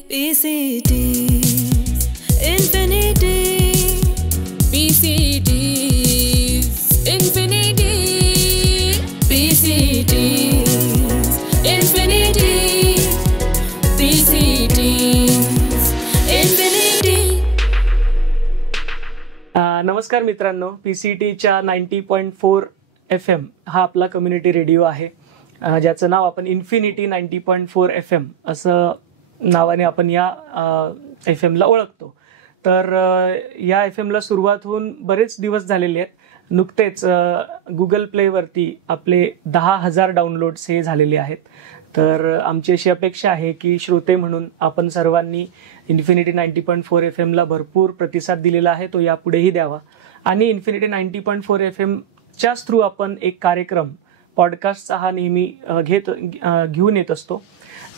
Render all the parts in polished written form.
PCTs, infinity. PCTs, infinity. PCTs, infinity. PCTs, infinity. नमस्कार मित्रांनो, PCTच्या 90.4 FM हा आपला कम्युनिटी रेडिओ आहे, ज्याचं नाव आपण इन्फिनिटी 90.4 FM असं नावाने आपण या FM ला ओळखतो. तर या FM ला सुरुवात होऊन बरेच दिवस झालेले आहेत. नुकतेच गुगल प्लेवरती आपले 10,000 डाउनलोड्स हे झालेले आहेत. तर आमची अशी अपेक्षा आहे की श्रोते म्हणून आपण सर्वांनी इन्फिनिटी 90.4 FM ला भरपूर प्रतिसाद दिलेला आहे, तो यापुढेही द्यावा. आणि इन्फिनिटी 90.4 FM च्याच थ्रू आपण एक कार्यक्रम पॉडकास्टचा हा नेहमी घेऊन येत असतो.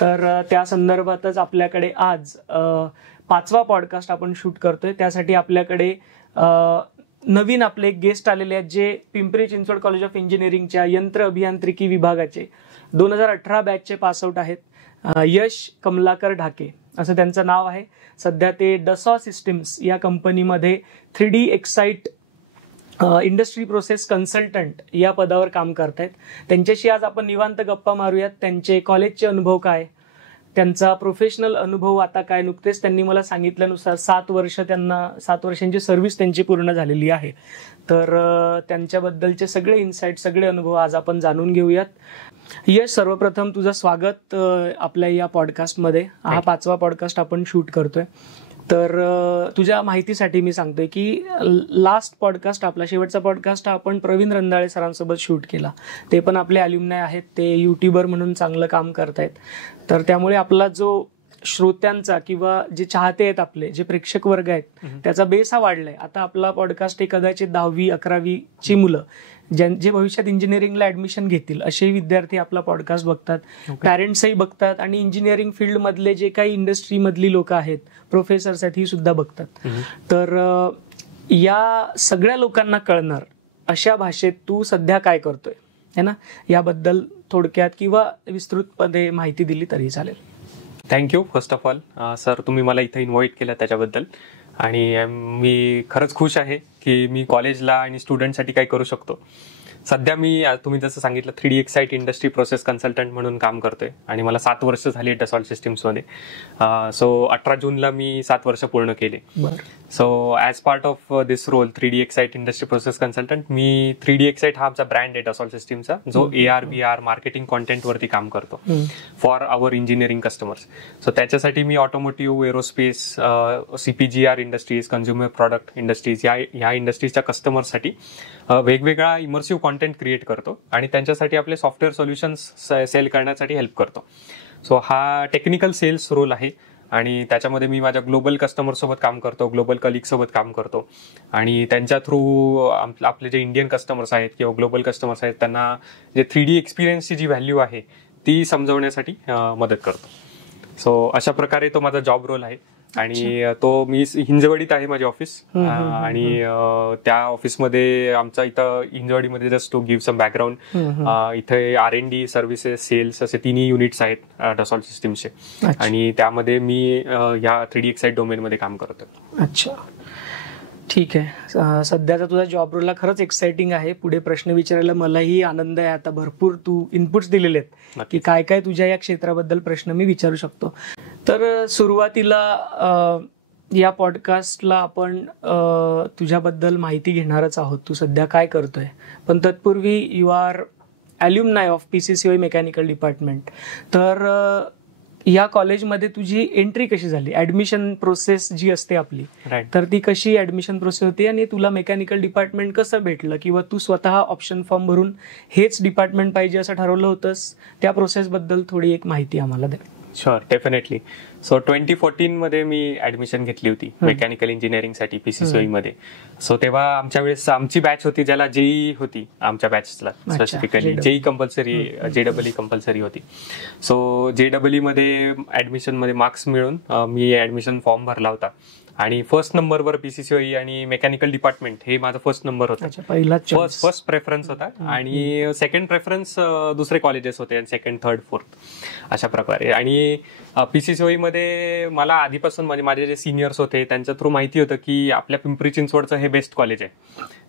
तर त्या संदर्भातच आपल्याकडे आज 5वा पॉडकास्ट आपण शूट करतोय. त्यासाठी आपल्याकडे नवीन आपले गेस्ट आलेले आहेत, जे पिंपरी चिंचवड कॉलेज ऑफ इंजिनिअरिंगच्या यंत्र अभियांत्रिकी विभागाचे 2018 बॅचचे पासआउट आहेत. यश कमलाकर ढाके असं त्यांचं नाव आहे. सध्या ते डसॉ सिस्टीम्स या कंपनीमध्ये 3D excite industry process consultant या पदावर काम करतायत. त्यांच्याशी आज आपण निवांत गप्पा मारूयात. त्यांचे कॉलेजचे अनुभव काय, त्यांचा प्रोफेशनल अनुभव आता काय. नुकतेच त्यांनी मला सांगितल्यानुसार 7 वर्षांची सर्व्हिस त्यांची पूर्ण झालेली आहे. तर त्यांच्याबद्दलचे सगळे इन्साइट, सगळे अनुभव आज आपण जाणून घेऊयात. यश, सर्वप्रथम तुझं स्वागत आपल्या या पॉडकास्टमध्ये. हा 5वा पॉडकास्ट आपण शूट करतोय. तर तुझ्या माहितीसाठी मी सांगतोय की लास्ट पॉडकास्ट, आपला शेवटचा पॉडकास्ट आपण प्रवीण रंधाळे सरांसोबत शूट केला. ते पण आपले अल्युमनाय आहेत, ते युट्यूबर म्हणून चांगलं काम करतायत. तर त्यामुळे आपला जो श्रोत्यांचा किंवा जे चाहते आहेत, आपले जे प्रेक्षक वर्ग आहेत, त्याचा बेस हा वाढलाय. आता आपला पॉडकास्ट हे कदाचित 10वी 11वी ची मुलं जे भविष्यात इंजिनिअरिंगला ऍडमिशन घेतील असे विद्यार्थी आपला पॉडकास्ट बघतात, पॅरेंट्सही बघतात, आणि इंजिनिअरिंग फील्ड मधले जे काही इंडस्ट्री मधली लोक आहेत, प्रोफेसर्स आहेत, ही सुद्धा बघतात. तर या सगळ्या लोकांना कळणार अशा भाषेत तू सध्या काय करतोय है ना, याबद्दल थोडक्यात किंवा विस्तृतपणे माहिती दिली तरी चालेल. Thank you first of all sir, तुम्ही मला इथं इन्व्हाइट केलं त्याच्याबद्दल. आणि मी खरंच खुश आहे की मी कॉलेजला आणि स्टुडंटसाठी काही करू शकतो. सध्या मी, तुम्ही जसं सांगितलं, 3D excite industry process consultant म्हणून काम करतोय आणि मला 7 वर्ष झाली डसॉल्ट सिस्टीम्समध्ये. सो 18 जूनला मी 7 वर्ष पूर्ण केले. So as part of this role 3D excite industry process consultant, मी 3D एक्साइट हा आमचा ब्रँड आहे डसॉल्ट सिस्टीमचा, जो AR VR मार्केटिंग कॉन्टेंटवरती काम करतो for our engineering customers. So त्याच्यासाठी मी automotive, aerospace, CPGR industries, consumer product industries या इंडस्ट्रीजच्या कस्टमरसाठी वेगवेगळा इमर्सिव्ह कॉन्टेंट क्रिएट करतो आणि त्यांच्यासाठी आपले सॉफ्टवेअर सोल्युशन्स सेल करण्यासाठी हेल्प करतो. सो हा टेक्निकल सेल्स रोल आहे आणि त्याच्यामध्ये मी माझ्या ग्लोबल कस्टमर सोबत काम करतो, ग्लोबल कलिग सोबत काम करतो आणि त्यांच्या थ्रू आपले जे इंडियन कस्टमर्स आहेत किंवा ग्लोबल कस्टमर्स आहेत, त्यांना जे 3D एक्सपिरियन्सची जी व्हॅल्यू आहे ती समजवण्यासाठी मदत करतो. सो अशा प्रकारे तो माझा जॉब रोल आहे. आणि तो मी हिंजवडीत आहे माझे ऑफिस, आणि त्या ऑफिसमध्ये आमचा इथं हिंजवडीमध्ये, just to give some background, इथे R&D, सर्व्हिसेस, सेल्स असे 3 युनिट्स आहेत डसॉल्ट सिस्टीमचे. आणि त्यामध्ये मी या 3D एक्साइट डोमेनमध्ये काम करतो. अच्छा, ठीक आहे. सध्याचा तुझा जॉब रोलला खरंच एक्साइटिंग आहे. पुढे प्रश्न विचारायला मलाही आनंद आहे. आता भरपूर तू इनपुट्स दिलेले आहेत की काय काय तुझ्या या क्षेत्राबद्दल प्रश्न मी विचारू शकतो. तर सुरुवातीला या पॉडकास्टला आपण तुझ्याबद्दल माहिती घेणारच आहोत, तू सध्या काय करतोय. पण तत्पूर्वी, you are alumni of PCCOE mechanical department. तर या कॉलेजमध्ये तुझी एंट्री कशी झाली, ऍडमिशन प्रोसेस जी असते आपली, तर ती कशी ऍडमिशन प्रोसेस होती आणि तुला मेकॅनिकल डिपार्टमेंट कसं भेटलं, किंवा तू स्वतः ऑप्शन फॉर्म भरून हेच डिपार्टमेंट पाहिजे असं ठरवलं होतंस, त्या प्रोसेसबद्दल थोडी एक माहिती आम्हाला द्या. Sure, definitely. सो 2014 मध्ये मी ऍडमिशन घेतली होती मेकॅनिकल इंजिनिअरिंगसाठी PCCOE मध्ये. सो तेव्हा आमच्या वेळेस आमची बॅच होती ज्याला JEE होती, आमच्या बॅचला specifically JEE compulsory, JEE compulsory होती. सो JEE मध्ये ऍडमिशन मध्ये मार्क्स मिळून मी ऍडमिशन फॉर्म भरला होता आणि फर्स्ट नंबरवर PCCOE आणि मेकॅनिकल डिपार्टमेंट हे माझा फर्स्ट नंबर होता. फर्स्ट प्रेफरन्स होता. आणि सेकंड प्रेफरन्स दुसरे कॉलेजेस होते, सेकंड, थर्ड, फोर्थ अशा प्रकारे. आणि PCCOE मध्ये मला आधीपासून म्हणजे माझे जे सिनियर्स होते त्यांच्या थ्रू माहिती होतं की आपल्या पिंपरी चिंचवडचं हे बेस्ट कॉलेज आहे,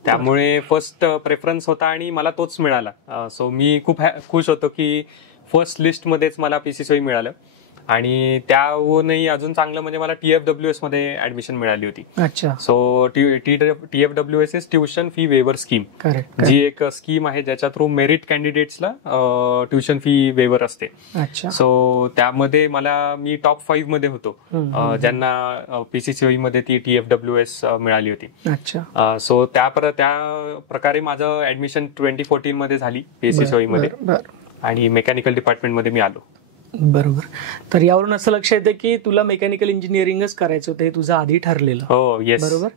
त्यामुळे फर्स्ट प्रेफरन्स होता आणि मला तोच मिळाला. सो मी खूप खुश होतो की फर्स्ट लिस्टमध्येच मला PCCOE मिळालं. आणि त्याहूनही अजून चांगलं म्हणजे मला TFWS मध्ये ऍडमिशन मिळाली होती. अच्छा. So TFWS is tuition fee waiver scheme, जी एक स्कीम आहे ज्याच्या थ्रू मेरिट कॅन्डिडेट्सला ट्युशन फी वेवर असते. सो त्यामध्ये मी टॉप 5 मध्ये होतो ज्यांना PCCOE मध्ये ती TFWS मिळाली होती. सो त्या प्रकारे माझं ऍडमिशन 2014 मध्ये झाली PCCOE मध्ये आणि मेकॅनिकल डिपार्टमेंट मध्ये मी आलो. बरोबर. तर यावरून असं लक्ष येतं की तुला मेकॅनिकल इंजिनिअरिंगच करायचं होतं, हे तुझं आधी ठरलेलं. हो, येस. बरोबर.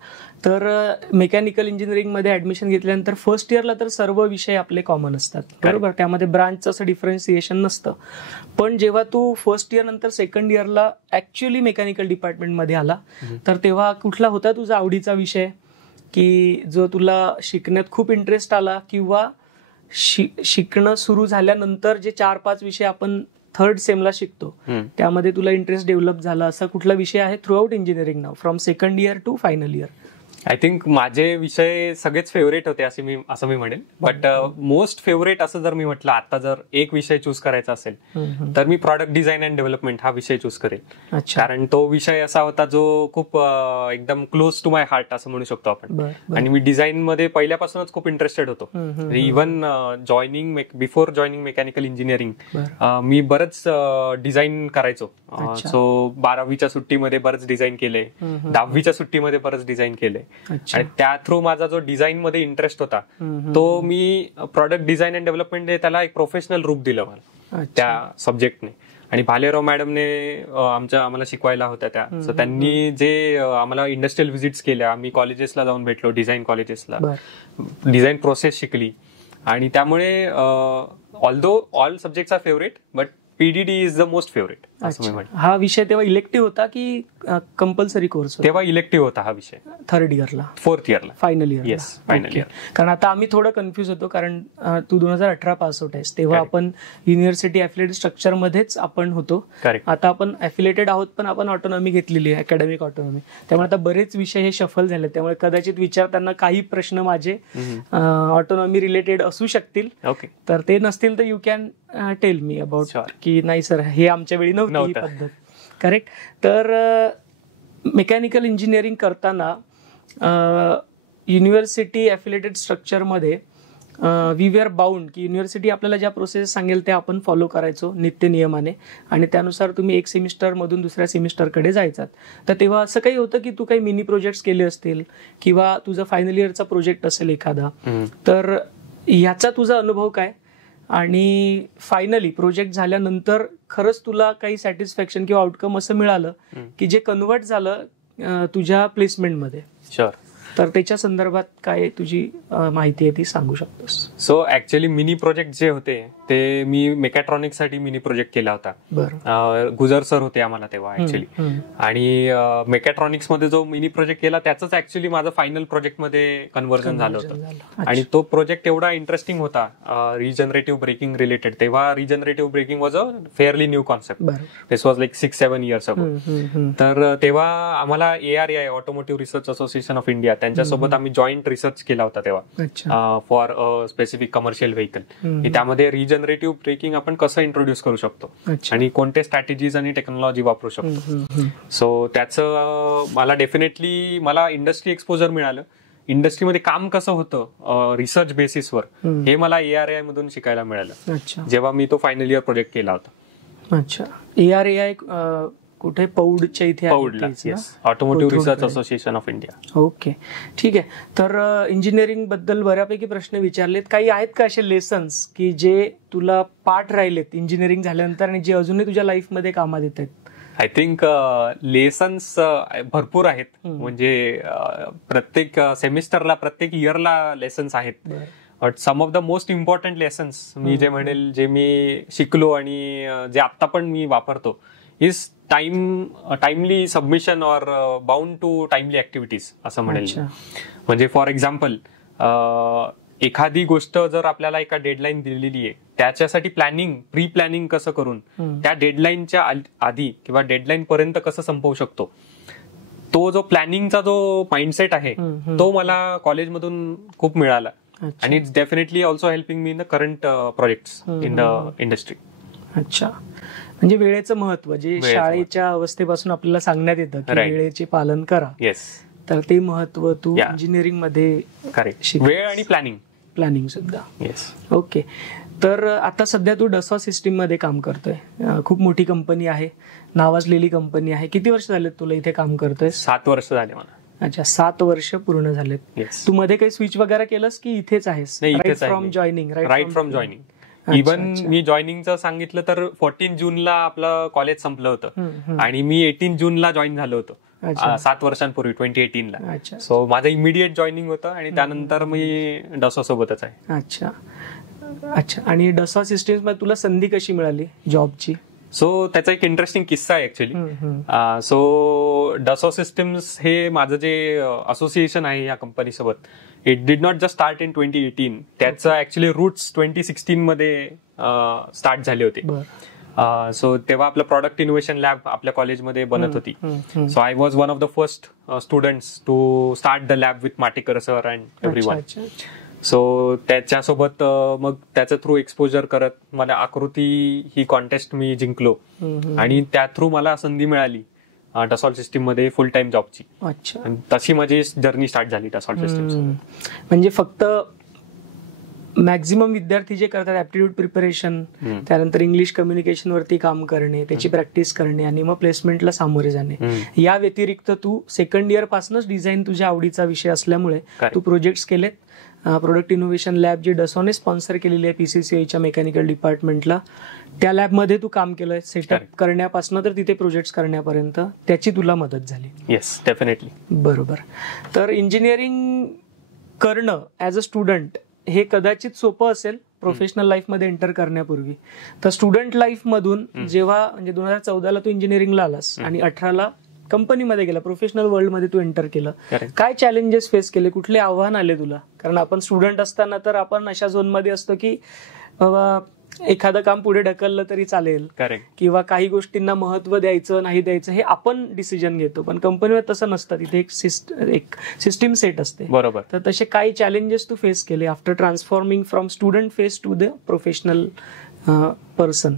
तर मेकॅनिकल इंजिनिअरिंग मध्ये ऍडमिशन घेतल्यानंतर फर्स्ट इयरला तर सर्व विषय आपले कॉमन असतात, बरोबर. त्यामध्ये ब्रांचचं असं डिफरन्सिएशन नसतं. पण जेव्हा तू फर्स्ट इयर नंतर सेकंड इयरला ऍक्च्युअली मेकॅनिकल डिपार्टमेंटमध्ये आला, तर तेव्हा कुठला होता तुझा आवडीचा विषय की जो तुला शिकण्यात खूप इंटरेस्ट आला, किंवा शिकणं सुरू झाल्यानंतर जे 4-5 विषय आपण थर्ड सेमला शिकतो त्यामध्ये तुला इंटरेस्ट डेव्हलप झाला, असा कुठला विषय आहे थ्रू आउट इंजिनिअरिंग नाव, from second year to final year? I think माझे विषय सगळेच फेवरेट होते असं मी म्हणेन. बट मोस्ट फेवरेट असं जर मी म्हटलं आता जर एक विषय चूज करायचा असेल तर मी प्रॉडक्ट डिझाईन अँड डेव्हलपमेंट हा विषय चूज करेल. कारण तो विषय असा होता जो खूप एकदम क्लोज टू माय हार्ट असं म्हणू शकतो आपण. आणि मी डिझाईन मध्ये पहिल्यापासूनच खूप इंटरेस्टेड होतो. Even before joining mechanical engineering मी बरंच डिझाईन करायचो. सो 12वीच्या सुट्टीमध्ये बरंच डिझाईन केलंय, 10वीच्या सुट्टीमध्ये बरंच डिझाईन केलंय. आणि त्या थ्रू माझा जो डिझाईन मध्ये इंटरेस्ट होता तो मी प्रॉडक्ट डिझाईन अँड डेव्हलपमेंट त्याला एक प्रोफेशनल रूप दिलं मला त्या सब्जेक्टने. आणि भालेराव मॅडमने आम्हाला शिकवायला होत्या त्या. सो त्यांनी जे आम्हाला इंडस्ट्रियल व्हिजिट्स केल्या, आम्ही कॉलेजेसला जाऊन भेटलो, डिझाईन कॉलेजेसला, डिझाईन प्रोसेस शिकली. आणि त्यामुळे although all subjects R favourite but PDD is the most favourite असं मी म्हणेन. हा विषय तेव्हा इलेक्टिव्ह होता की कंपल्सरी कोर्स? तेव्हा इलेक्टिव्ह होता हा विषय. थर्ड इयरला? फोर्थ इयरला, final year. Yes, final year. कारण आता आम्ही थोडं कन्फ्युज होतो, कारण तू 2018 पास आउट आहेस, तेव्हा आपण युनिव्हर्सिटी अफिलिएटेड स्ट्रक्चर मध्येच आपण होतो. आता आपण अफिलिएटेड आहोत पण आपण ऑटोनॉमी घेतलेली आहे, अकॅडमिक ऑटोनॉमी. त्यामुळे आता बरेच विषय हे शफल झाले, त्यामुळे कदाचित विचारताना काही प्रश्न माझे ऑटोनॉमी रिलेटेड असू शकतील. तर ते नसतील तर you can tell me about की नाही सर हे आमच्या वेळी नव्हती ही पद्धत. करेक्ट. तर मेकॅनिकल इंजिनिअरिंग करताना युनिव्हर्सिटी अफिलिएटेड स्ट्रक्चरमध्ये वी वर बाउंड की युनिव्हर्सिटी आपल्याला ज्या प्रोसेस सांगेल त्या आपण फॉलो करायचो नित्य नियमाने, आणि त्यानुसार तुम्ही एक सेमिस्टर मधून दुसऱ्या सेमिस्टरकडे जायचात. तर तेव्हा असं काही होतं की तू काही मिनी प्रोजेक्ट्स केले असतील किंवा तुझा फायनल इयरचा प्रोजेक्ट असेल एखादा, तर ह्याचा तुझा अनुभव काय? आणि फायनली प्रोजेक्ट झाल्यानंतर खरंच तुला काही सॅटिस्फॅक्शन किंवा आउटकम असं मिळालं की जे कन्वर्ट झालं तुझ्या प्लेसमेंटमध्ये? शुअर. तर त्याच्या संदर्भात काय तुझी माहिती आहे ती सांगू शकतोस? सो ऍक्च्युअली मिनी प्रोजेक्ट जे होते ते मी मेकॅट्रॉनिक्स साठी मिनी प्रोजेक्ट केला होता. गुजर सर होते आम्हाला तेव्हा ऍक्च्युली. आणि मेकॅट्रॉनिक्स मध्ये जो मिनी प्रोजेक्ट केला त्याच ऍक्च्युली माझं फायनल प्रोजेक्ट मध्ये कन्व्हर्जन झालं होतं. आणि तो प्रोजेक्ट एवढा इंटरेस्टिंग होता, रिजनरेटिव्ह ब्रेकिंग रिलेटेड. तेव्हा regenerative braking was a fairly new concept. This was like 6-7 years अगो. तर तेव्हा आम्हाला ARAI, automotive research association of India, त्यांच्यासोबत आम्ही जॉईंट रिसर्च केला होता तेव्हा फॉर स्पेसिफिक कमर्शियल व्हेकल. त्यामध्ये रिजनरेटिव्ह ब्रेकिंग आपण कसं इंट्रोड्यूस करू शकतो आणि कोणते स्ट्रॅटेजीज आणि टेक्नॉलॉजी वापरू शकतो. सो त्याचं मला इंडस्ट्री एक्सपोजर मिळालं. इंडस्ट्रीमध्ये काम कसं होतं रिसर्च बेसिसवर हे मला ARAI मधून शिकायला मिळालं जेव्हा मी तो फायनल इयर प्रोजेक्ट केला होता. अच्छा. ARAI कुठे? पौडच्या इथे? पौडला, automotive research association of India. Okay, ठीक आहे. तर इंजिनिअरिंग बद्दल बऱ्यापैकी प्रश्न विचारलेत. काही आहेत का असे लेसन्स की जे तुला पाठ राहिलेत इंजिनिअरिंग झाल्यानंतर आणि जे अजूनही तुझ्या लाईफमध्ये कामात येत आहेत? आय थिंक लेसन्स भरपूर आहेत. म्हणजे प्रत्येक सेमिस्टरला, प्रत्येक इयरला लेसन्स आहेत. But some of the most important lessons मी जे म्हणेल, जे मी शिकलो आणि जे आता पण मी वापरतो, is timely submission or bound to timely activities असं म्हणेल. म्हणजे फॉर एक्झाम्पल एखादी गोष्ट जर आपल्याला एका डेडलाईन दिलेली आहे त्याच्यासाठी प्री प्लॅनिंग कसं करून त्या डेडलाईनच्या आधी किंवा डेडलाईन पर्यंत कसं संपवू शकतो, तो जो प्लॅनिंगचा जो माइंडसेट आहे तो मला कॉलेजमधून खूप मिळाला. आणि it's definitely also helping me in the current projects in the industry. अच्छा, म्हणजे वेळेचं महत्व जे शाळेच्या अवस्थेपासून आपल्याला सांगण्यात येतं की वेळेचे पालन करा. येस. तर ते महत्व तू इंजिनिअरिंग मध्ये वेळ आणि प्लॅनिंग सुद्धा. येस. ओके. तर आता सध्या तू डसॉ सिस्टीम मध्ये काम करतोय. खूप मोठी कंपनी आहे, नावाजलेली कंपनी आहे. किती वर्ष झालेत तुला इथे काम करतोय? 7 वर्ष झाले मला. अच्छा, 7 वर्ष पूर्ण झालेत. तू मध्ये काही स्विच वगैरे केलंस की इथेच आहेस? Right from joining. इव्हन मी जॉईनिंगचं सांगितलं तर 14 जूनला आपलं कॉलेज संपलं होतं आणि मी 18 जूनला जॉईन झालो होतो 7 वर्षांपूर्वी 2018 ला. सो माझं इमिडिएट जॉईनिंग होतं आणि त्यानंतर मी डसॉ सोबतच आहे. अच्छा. आणि डसॉ सिस्टीम्स मध्ये तुला संधी कशी मिळाली जॉबची? सो त्याचा एक इंटरेस्टिंग किस्सा आहे ऍक्च्युली. सो डसॉ सिस्टीम्स हे माझं जे असोसिएशन आहे या कंपनीसोबत, it did not just start in 2018. त्याचं ऍक्च्युली रूट्स 2016 मध्ये स्टार्ट झाले होते. सो तेव्हा आपलं प्रोडक्ट इनोव्हेशन लॅब आपल्या कॉलेजमध्ये बनत होती. So I was one of the first students to start the lab with Matekar sir and everyone. So त्याच्यासोबत मग त्याच्या थ्रू एक्सपोजर करत मला आकृती ही कॉन्टेस्ट मी जिंकलो आणि त्या थ्रू मला संधी मिळाली डसॉल्ट सिस्टीम मध्ये फुल टाइम जॉबची. अच्छा. तशी माझी जर्नी स्टार्ट झाली डसॉल्ट सिस्टीम. म्हणजे फक्त मॅक्झिमम विद्यार्थी जे करतात ऍप्टिट्यूड प्रिपरेशन, त्यानंतर इंग्लिश कम्युनिकेशन वरती काम करणे, त्याची प्रॅक्टिस करणे आणि मग प्लेसमेंटला सामोरे जाणे, या व्यतिरिक्त तू सेकंड इयर पासूनच डिझाईन तुझ्या आवडीचा विषय असल्यामुळे तू प्रोजेक्ट्स केलेत. प्रोडक्ट इनोव्हेशन लॅब जी डसॉने स्पॉन्सर केलेली आहे पीसीसीआयच्या मेकॅनिकल डिपार्टमेंटला, त्या लॅबमध्ये तू काम केलंय. सेटअप करण्यापासून तर तिथे प्रोजेक्ट्स करण्यापर्यंत त्याची तुला मदत झाली. Yes, definitely. बरोबर. तर इंजिनिअरिंग करणं ऍज अ स्टुडंट हे कदाचित सोपं असेल प्रोफेशनल लाईफमध्ये एंटर करण्यापूर्वी. तर स्टुडंट लाईफ मधून जेव्हा म्हणजे 2014ला तू इंजिनिअरिंगला आलास आणि 18ला कंपनीमध्ये गेला, प्रोफेशनल वर्ल्ड मध्ये तू एंटर केलं, काय चॅलेंजेस फेस केले, कुठले आव्हान आले तुला? कारण आपण स्टुडंट असताना तर आपण अशा झोनमध्ये असतो की बाबा एखादं काम पुढे ढकललं तरी चालेल किंवा काही गोष्टींना महत्व द्यायचं नाही द्यायचं हे आपण डिसिजन घेतो, पण कंपनीवर तसं नसतं. तिथे एक सिस्टीम सेट असते. बरोबर. तर तसे काही चॅलेंजेस तू फेस केले after transforming from student phase to the professional person?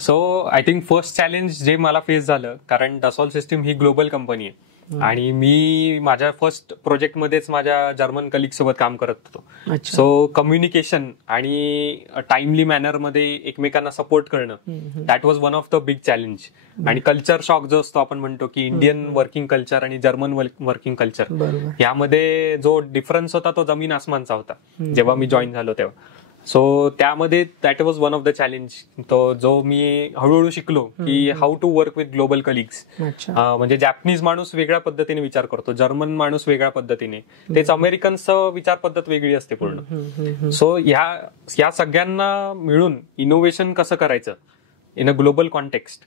So I think first challenge जे मला फेस झालं, कारण डसॉल्ट सिस्टीम ही ग्लोबल कंपनी आहे आणि मी माझ्या फर्स्ट प्रोजेक्टमध्येच माझ्या जर्मन कलिग सोबत काम करत होतो. सो कम्युनिकेशन आणि टाइमली मॅनर मध्ये एकमेकांना सपोर्ट करणं, that was one of the big challenge. आणि कल्चर शॉक जो असतो आपण म्हणतो की इंडियन वर्किंग कल्चर आणि जर्मन वर्किंग कल्चर, यामध्ये जो डिफरन्स होता तो जमीन आसमानचा होता जेव्हा मी जॉईन झालो तेव्हा. सो त्यामध्ये that was one of the challenge. तो जो मी हळूहळू शिकलो की how to work with global colleagues. म्हणजे जॅपनीज माणूस वेगळ्या पद्धतीने विचार करतो, जर्मन माणूस वेगळ्या पद्धतीने, तेच अमेरिकनचं विचार पद्धत वेगळी असते पूर्ण. सो या सगळ्यांना मिळून इनोव्हेशन कसं करायचं इन अ ग्लोबल कॉन्टेक्स्ट,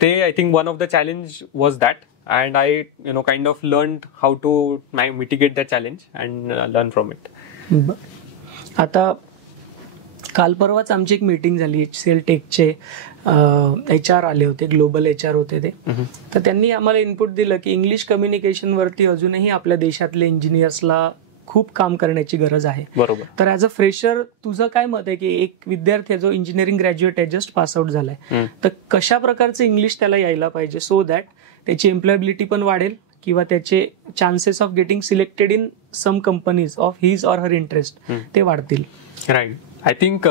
ते I think one of the challenge was that. And I kind of learn how to mitigate that challenge and learn from it. आता काल परवाच आमची एक मीटिंग झाली, HCL टेकचे HR आले होते, ग्लोबल HR होते ते. तर त्यांनी आम्हाला इनपुट दिलं की इंग्लिश कम्युनिकेशन वरती अजूनही आपल्या देशातल्या इंजिनियर्सला खूप काम करण्याची गरज आहे. बरोबर. तर ऍज अ फ्रेशर तुझं काय मत आहे की एक विद्यार्थी जो इंजिनिअरिंग ग्रॅज्युएट आहे, जस्ट पास आउट झालाय, तर कशा प्रकारचं इंग्लिश त्याला यायला पाहिजे सो दॅट त्याची एम्प्लॉयबिलिटी पण वाढेल किंवा त्याचे chances of getting selected in some companies of his or her interest ते वाढतील? राईट. आय थिंक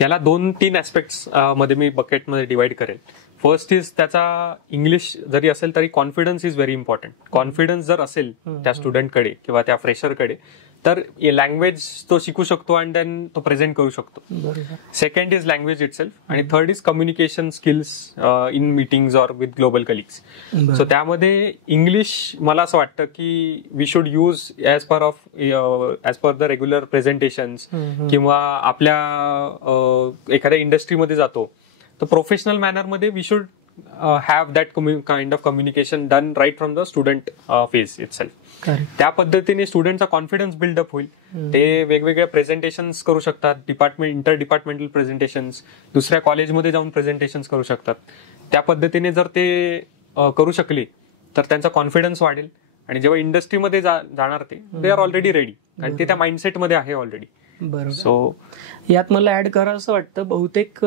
याला 2-3 ऍस्पेक्ट्स मध्ये मी बकेटमध्ये डिवाइड करेल. फर्स्ट इज त्याचा इंग्लिश जरी असेल तरी confidence is very important. Confidence जर असेल त्या स्टुडंटकडे किंवा त्या फ्रेशरकडे तर लँग्वेज तो शिकू शकतो आणि देन तो प्रेझेंट करू शकतो. सेकंड इज लँग्वेज इटसेल्फ आणि third is communication skills in meetings or with global colleagues. So त्यामध्ये इंग्लिश मला असं वाटतं की we should use as per the regular presentations किंवा आपल्या एखाद्या इंडस्ट्रीमध्ये जातो तर प्रोफेशनल मॅनरमध्ये we should have that kind of communication done right from the student phase itself. त्या पद्धतीने स्टुडंटचा कॉन्फिडन्स बिल्डअप होईल. ते वेगवेगळे प्रेझेंटेशन्स करू शकतात, इंटर डिपार्टमेंटल प्रेझेंटेशन्स, दुसऱ्या कॉलेजमध्ये जाऊन प्रेझेंटेशन्स करू शकतात. त्या पद्धतीने जर ते करू शकले तर त्यांचा कॉन्फिडन्स वाढेल आणि जेव्हा इंडस्ट्रीमध्ये जाणार ते आर ऑलरेडी रेडी आणि ते त्या माइंडसेटमध्ये आहे ऑलरेडी. बरोबर. सो यात मला ऍड करावं असं वाटतं, बहुतेक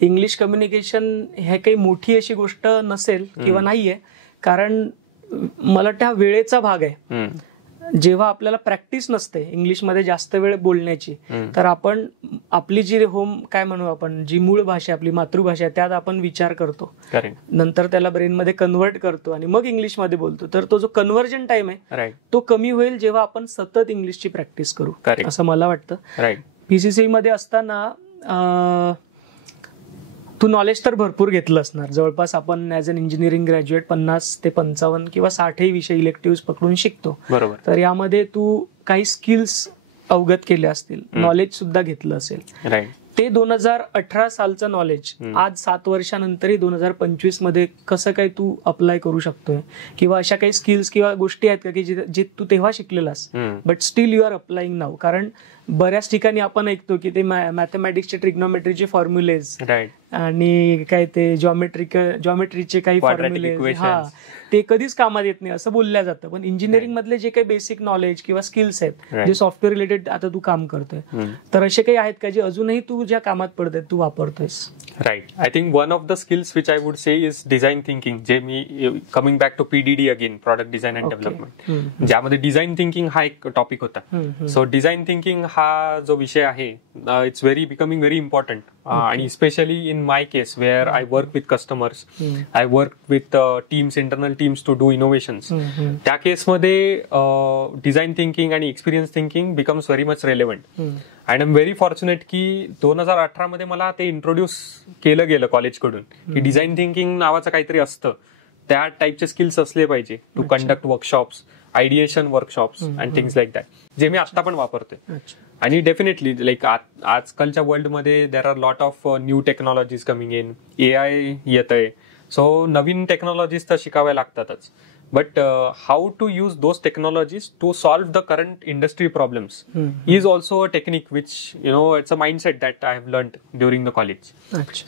इंग्लिश कम्युनिकेशन हे काही मोठी अशी गोष्ट नसेल किंवा नाहीये, कारण मला वाटतं हा वेळेचा भाग आहे. जेव्हा आपल्याला प्रॅक्टिस नसते इंग्लिशमध्ये जास्त वेळ बोलण्याची, तर आपण आपली जी काय म्हणू आपण, जी मूळ भाषा आपली मातृभाषा आहे त्यात आपण विचार करतो, नंतर त्याला ब्रेनमध्ये कन्व्हर्ट करतो आणि मग इंग्लिशमध्ये बोलतो. तर तो जो कन्व्हर्जन टाइम आहे तो कमी होईल जेव्हा आपण सतत इंग्लिशची प्रॅक्टिस करू, असं मला वाटतं. पीसीसी मध्ये असताना तू नॉलेज तर भरपूर घेतलं असणार. जवळपास आपण ऍज अन इंजिनिअरिंग ग्रॅज्युएट 50 ते 55 किंवा 60 विषय इलेक्टिव्ह पकडून शिकतो. बरोबर. तर यामध्ये तू काही स्किल्स अवगत केले असतील, नॉलेज सुद्धा घेतलं असेल. ते 2018 सालचं नॉलेज आज 7 वर्षानंतरही 2025 मध्ये कसं काय तू अप्लाय करू शकतोय, किंवा अशा काही स्किल्स किंवा गोष्टी आहेत का की जे तू तेव्हा शिकलेलास but still you are applying नाव? कारण बऱ्याच ठिकाणी आपण ऐकतो की ते मॅथमॅटिक्सचे ट्रिग्नोमेट्रीचे फॉर्म्युलेज आणि काय ते जॉमेट्रीचे काही फॉर्म्युलेज ते कधीच कामात येत नाही असं बोलल्या जातं. पण इंजिनिअरिंग मधले जे काही बेसिक नॉलेज किंवा स्किल्स आहेत जे सॉफ्टवेअर रिलेटेड आता तू काम करतोय, तर असे काही आहेत का जे अजूनही तू ज्या कामात पडतोय तू वापरतोयस? Right. I think one of the skills which I would say is design thinking, जे मी coming back to PDD again, product design and development, ज्यामध्ये डिझाईन थिंकिंग हा एक टॉपिक होता. सो डिझाईन थिंकिंग हा जो विषय आहे इट्स बिकमिंग व्हेरी इम्पॉर्टंट. आणि specially in my case where I work with customers, I work with teams, internal teams to do innovations. त्या केसमध्ये डिझाईन थिंकिंग आणि experience thinking becomes very much relevant. And I am very fortunate की 2018 मध्ये मला ते introduce केलं गेलं कॉलेजकडून की डिझाईन थिंकिंग नावाचं काहीतरी असतं, त्या टाईपचे स्किल्स असले पाहिजे to conduct workshops, ideation workshops and things like that, जे मी आता पण वापरतोय. आणि डेफिनेटली लाईक आजकालच्या वर्ल्डमध्ये there are lot of new technologies coming in, AI येतंय. सो नवीन टेक्नॉलॉजीज तर शिकाव्या लागतातच, but how to use those technologies to solve the current industry problems is also a technique which it's a mindset that I have learned during the college.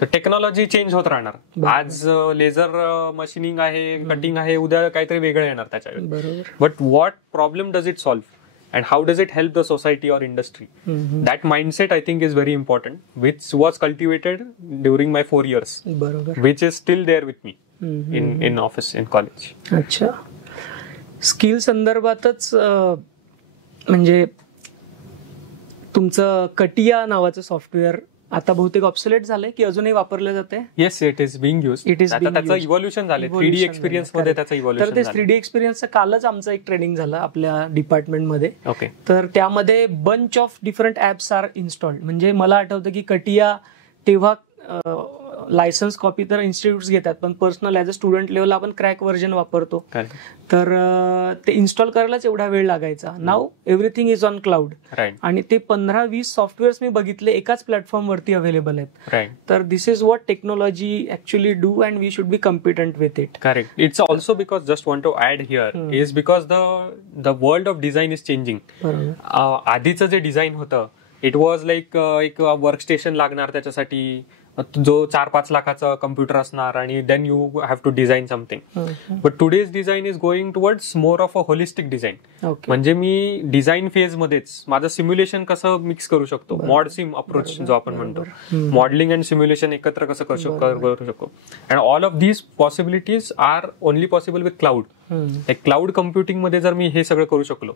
तर technology change होत राहणार. आज laser machining आहे, cutting आहे, उद्या काहीतरी वेगळं येणार त्याच्यावर. But what problem does it solve and how does it help the society or industry? That mindset I think is very important, which was cultivated during my 4 years, which is still there with me in office, in college. अच्छा. Skill संदर्भातच म्हणजे तुमचं कटिया नावाचं software आता बहुतेक obsolete झालंय की अजूनही वापरलं जाते? Yes, it is being use. त्याचं इव्होल्युशन झालं 3D एक्सपिरियन्स मध्ये, त्याचं इव्होल्युशन. तर ते 3D एक्सपिरियन्सचं कालच आमचं एक ट्रेनिंग झालं आपल्या डिपार्टमेंटमध्ये. ओके. तर त्यामध्ये bunch of different apps are installed. म्हणजे मला आठवतं की कटिया तेव्हा लायसन्स कॉपी तर इन्स्टिट्यूट घेतात, पण पर्सनल ऍज अ स्टुडंट लेवलला आपण क्रॅक व्हर्जन वापरतो. तर ते इन्स्टॉल करायलाच एवढा वेळ लागायचा. नाव एव्हरीथिंग इज ऑन क्लाउड. आणि ते 15-20 सॉफ्टवेअर्स मी बघितले एकाच प्लॅटफॉर्म वरती अवेलेबल आहेत. तर this is what technology actually do and we should be competent with it. Correct. It's also because just want to add here is because the world of design is changing. आधीचं जे design होतं it was like एक workstation लागणार, त्याच्यासाठी जो 4-5 लाखाचा computer असणार आणि then you have to design something. But today's design is going towards more of a holistic design. म्हणजे मी डिझाईन फेज मध्येच माझं सिम्युलेशन कसं मिक्स करू शकतो, मॉड सिम अप्रोच जो आपण म्हणतो, मॉडेलिंग अँड सिम्युलेशन एकत्र कसं करू शकतो. And all of these possibilities are only possible with cloud. Cloud computing मध्ये जर मी हे सगळं करू शकलो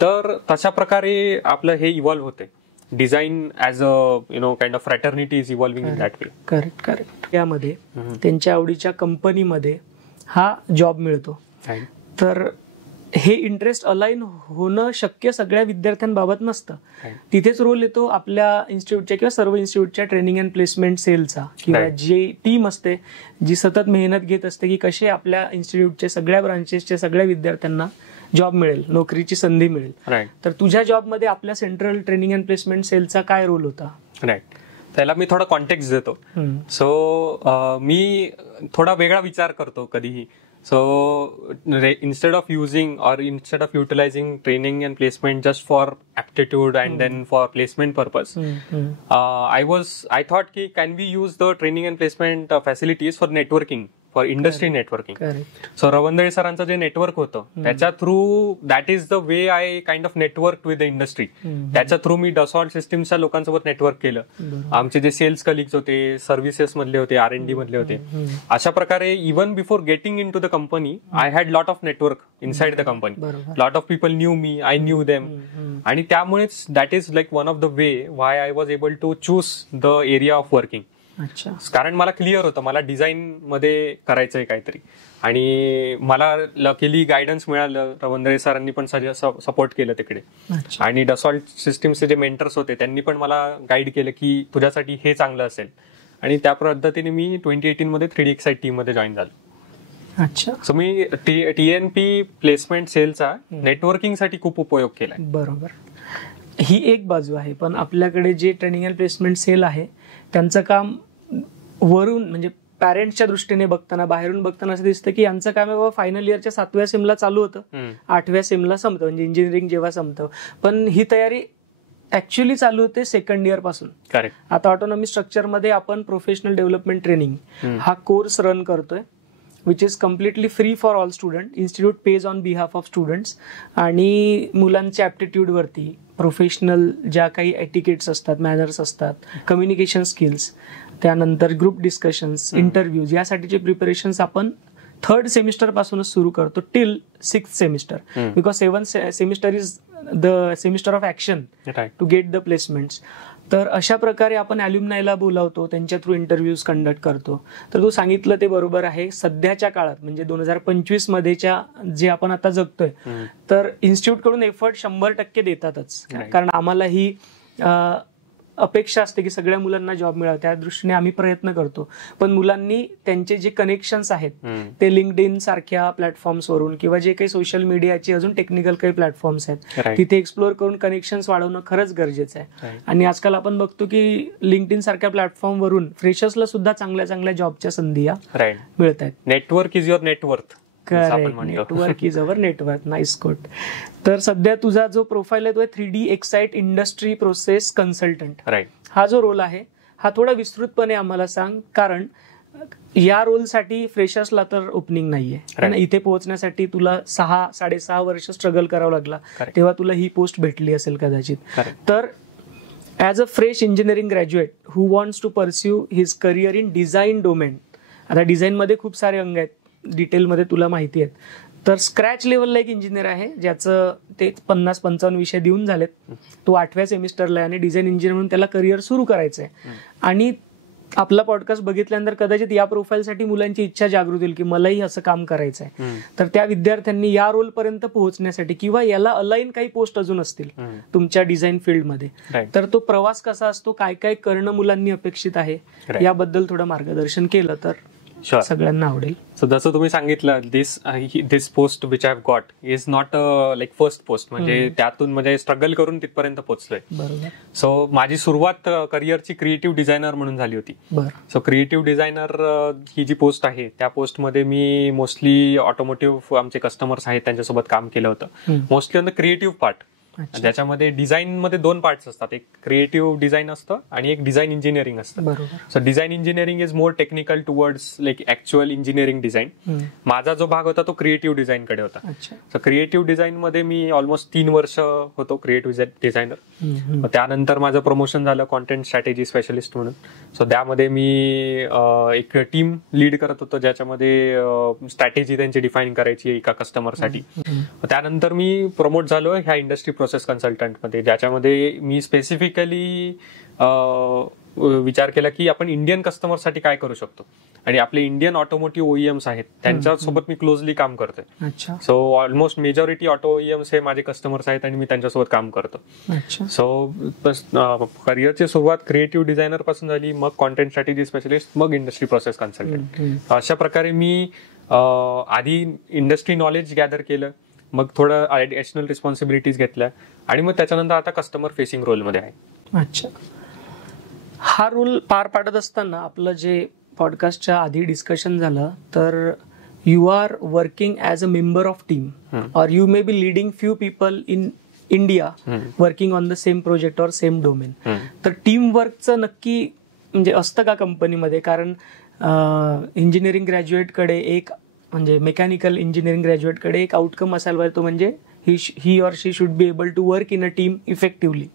तर तशा प्रकारे आपलं हे इव्हॉल्व्ह होते. Design as a kind of fraternity is evolving in that way. Correct. यामध्ये त्यांच्या आवडीच्या कंपनीमध्ये हा जॉब मिळतो. तर हे इंटरेस्ट अलाइन होणं शक्य सगळ्या विद्यार्थ्यांबाबत नसतं. तिथेच रोल येतो आपल्या इन्स्टिट्यूटच्या किंवा सर्व इन्स्टिट्यूटच्या ट्रेनिंग अँड प्लेसमेंट सेलचा, किंवा जी टीम असते जी सतत मेहनत घेत असते की कसे आपल्या इन्स्टिट्यूटचे सगळ्या ब्रांचेसच्या सगळ्या विद्यार्थ्यांना जॉब मिळेल, नोकरीची संधी मिळेल. तर तुझ्या जॉबमध्ये आपल्या सेंट्रल ट्रेनिंग अँड प्लेसमेंट सेलचा काय रोल होता? राईट. त्याला मी थोडा कॉन्टेक्स्ट देतो. सो मी थोडा वेगळा विचार करतो कधीही. So instead of using or instead of utilizing training and placement just for aptitude and then for placement purpose, I thought ki can we use the training and placement facilities for networking, for industry networking. So Ravandale सरांचं जे network होतं त्याच्या through that is the way I kind of network with the industry. त्याच्या through मी Dassault सिस्टीमच्या लोकांसोबत network केलं. आमचे जे सेल्स कलिग्स होते, सर्व्हिसेस मधले होते, R&D मधले होते. अशा प्रकारे even before getting in to the company I had lot of network inside the company. Lot of people knew me, I knew them. आणि त्यामुळेच that is like one of the way why I was able to choose the area of working. कारण मला clear होतं मला design मध्ये करायचंय काहीतरी. आणि मला लकीली गायडन्स मिळालं. रवंदळे सरांनी पण सपोर्ट केलं तिकडे. आणि डसॉल्ट सिस्टीमचे जे मेंटर्स होते त्यांनी पण मला गाईड केलं की तुझ्यासाठी हे चांगलं असेल. आणि त्या पद्धतीने मी 2018 मध्ये 3D Excite टीम मध्ये जॉईन झालो. अच्छा. सो मी TNP प्लेसमेंट सेलचा नेटवर्किंगसाठी खूप उपयोग केलाय. बरोबर. ही एक बाजू आहे. पण आपल्याकडे जे ट्रेनिंग अँड प्लेसमेंट सेल आहे त्यांचं काम वरून म्हणजे पॅरेंट्सच्या दृष्टीने बघताना, बाहेरून बघताना असं दिसतं की यांचं काम आहे बाबा फायनल इयरच्या 7व्या सेमला चालू होतं, 8व्या सेमला संपतं, म्हणजे इंजिनिअरिंग जेव्हा संपतं. पण ही तयारी ऍक्च्युअली चालू होते सेकंड इयर पासून. आता ऑटोनॉमी स्ट्रक्चरमध्ये आपण प्रोफेशनल डेव्हलपमेंट ट्रेनिंग हा कोर्स रन करतोय which is completely free for all student. Institute page on behalf of students. आणि मुलांच्या ऍप्टिट्यूडवरती प्रोफेशनल ज्या काही एटिकेट्स असतात, मॅनर्स असतात, कम्युनिकेशन स्किल्स, त्यानंतर ग्रुप डिस्कशन्स, इंटरव्ह्यूज, यासाठीचे प्रिपरेशन्स आपण 3rd सेमिस्टर पासूनच सुरू करतो till 6th semester. Because 7th semester is the semester of action to get the placements. तर अशा प्रकारे आपण अल्युमनायला बोलावतो, त्यांच्या थ्रू इंटरव्ह्यूज कंडक्ट करतो. तर तू सांगितलं ते बरोबर आहे. सध्याच्या काळात म्हणजे 2025 मध्येच्या जे आपण आता जगतोय, तर इन्स्टिट्यूट कडून एफर्ट 100% देतातच. कारण आम्हाला ही अपेक्षा असते की सगळ्या मुलांना जॉब मिळावा, त्या दृष्टीने आम्ही प्रयत्न करतो. पण मुलांनी त्यांचे जे कनेक्शन्स आहेत ते लिंक्डइन सारख्या प्लॅटफॉर्म्सवरून किंवा जे काही सोशल मीडियाचे अजून टेक्निकल काही प्लॅटफॉर्म्स आहेत तिथे एक्सप्लोर करून कनेक्शन्स वाढवणं खरंच गरजेचं आहे. आणि आजकाल आपण बघतो की लिंक्डइन सारख्या प्लॅटफॉर्मवरून फ्रेशर्सला सुद्धा चांगल्या चांगल्या जॉबच्या संधी मिळत आहेत. Network is your net worth. Network is our network. Nice quote. तर सध्या तुझा जो प्रोफाईल आहे तो 3D Excite industry process consultant. हा जो रोल आहे हा थोडा विस्तृतपणे आम्हाला सांग. कारण या रोलसाठी फ्रेशर्सला तर ओपनिंग नाहीये. इथे पोहोचण्यासाठी तुला 6-6.5 वर्ष स्ट्रगल करावं लागला, तेव्हा तुला ही पोस्ट भेटली असेल कदाचित. तर as a fresh engineering graduate who wants to pursue his career in design domain. आता डिझाईनमध्ये खूप सारे अंग आहेत, डिटेलमध्ये तुला माहिती आहेत. तर स्क्रॅच लेवलला एक इंजिनियर आहे ज्याचं ते 50-55 विषय देऊन झालेत. तो 8व्या सेमिस्टरला आणि डिझाईन इंजिनियर म्हणून त्याला करिअर सुरू करायचंय. आणि आपला पॉडकास्ट बघितल्यानंतर कदाचित या प्रोफाईलसाठी मुलांची इच्छा जागृत होईल की मलाही असं काम करायचंय. तर त्या विद्यार्थ्यांनी या रोल पर्यंत पोहोचण्यासाठी किंवा याला अलाइन काही पोस्ट अजून असतील तुमच्या डिझाईन फील्डमध्ये, तर तो प्रवास कसा असतो, काय काय करणं मुलांनी अपेक्षित आहे, याबद्दल थोडं मार्गदर्शन केलं तर सगळ्यांना आवडेल. सो जसं तुम्ही सांगितलं, this post which I have got is not like first post. म्हणजे त्यातून म्हणजे स्ट्रगल करून तिथपर्यंत पोहोचलोय. सो माझी सुरुवात करिअरची क्रिएटिव्ह डिझायनर म्हणून झाली होती. सो क्रिएटिव्ह डिझायनर ही जी पोस्ट आहे त्या पोस्टमध्ये मी मोस्टली ऑटोमोटिव्ह आमचे कस्टमर्स आहेत त्यांच्यासोबत काम केलं होतं. Mostly on the creative part. ज्याच्यामध्ये डिझाईन मध्ये 2 पार्ट्स असतात, एक क्रिएटिव्ह डिझाईन असतं आणि एक डिझाईन इंजिनिअरिंग असतं. So design engineering is more technical towards like actual engineering design. माझा जो भाग होता तो क्रिएटिव्ह डिझाईन कडे होता. सो क्रिएटिव्ह डिझाईन मध्ये मी ऑलमोस्ट 3 वर्ष होतो क्रिएटिव्ह डिझायनर. त्यानंतर माझं प्रमोशन झालं कॉन्टेंट स्ट्रॅटेजी स्पेशलिस्ट म्हणून. सो त्यामध्ये मी एक टीम लीड करत होतो ज्याच्यामध्ये स्ट्रॅटेजी त्यांची डिफाईन करायची एका कस्टमरसाठी. त्यानंतर मी प्रमोट झालो ह्या इंडस्ट्री प्रोसेस कन्सल्टंट मध्ये, ज्याच्यामध्ये मी स्पेसिफिकली विचार केला की आपण इंडियन कस्टमरसाठी काय करू शकतो. आणि आपले इंडियन ऑटोमोटिव्ह ओईएम्स आहेत त्यांच्यासोबत मी क्लोजली काम करतोय. So almost majority auto OEMs हे माझे कस्टमर्स आहेत आणि मी त्यांच्यासोबत काम करतो. सो करिअरची सुरुवात क्रिएटिव्ह डिझायनर पासून झाली, मग कॉन्टेंट स्ट्रॅटेजी स्पेशलिस्ट, मग इंडस्ट्री प्रोसेस कन्सल्टंट. अशा प्रकारे मी आधी इंडस्ट्री नॉलेज गॅदर केलं, मग थोडं ऍडिशनल रिस्पॉन्सिबिलिटीज घेतल्या आणि मग त्याच्यानंतर आता कस्टमर फेसिंग रोलमध्ये आहे. अच्छा. हा रोल पार पाडत असताना आपलं जे पॉडकास्टच्या आधी डिस्कशन झालं, तर you are working as a member of team or you may be leading few people in India working on the same project or same domain. तर टीम वर्कचं नक्की म्हणजे असतं का कंपनीमध्ये? कारण इंजिनिअरिंग ग्रॅज्युएटकडे एक म्हणजे मेकॅनिकल इंजिनिअरिंग ग्रॅज्युएटकडे एक आउटकम असायला पाहिजे, तो म्हणजे he or she should be able to work in a team effectively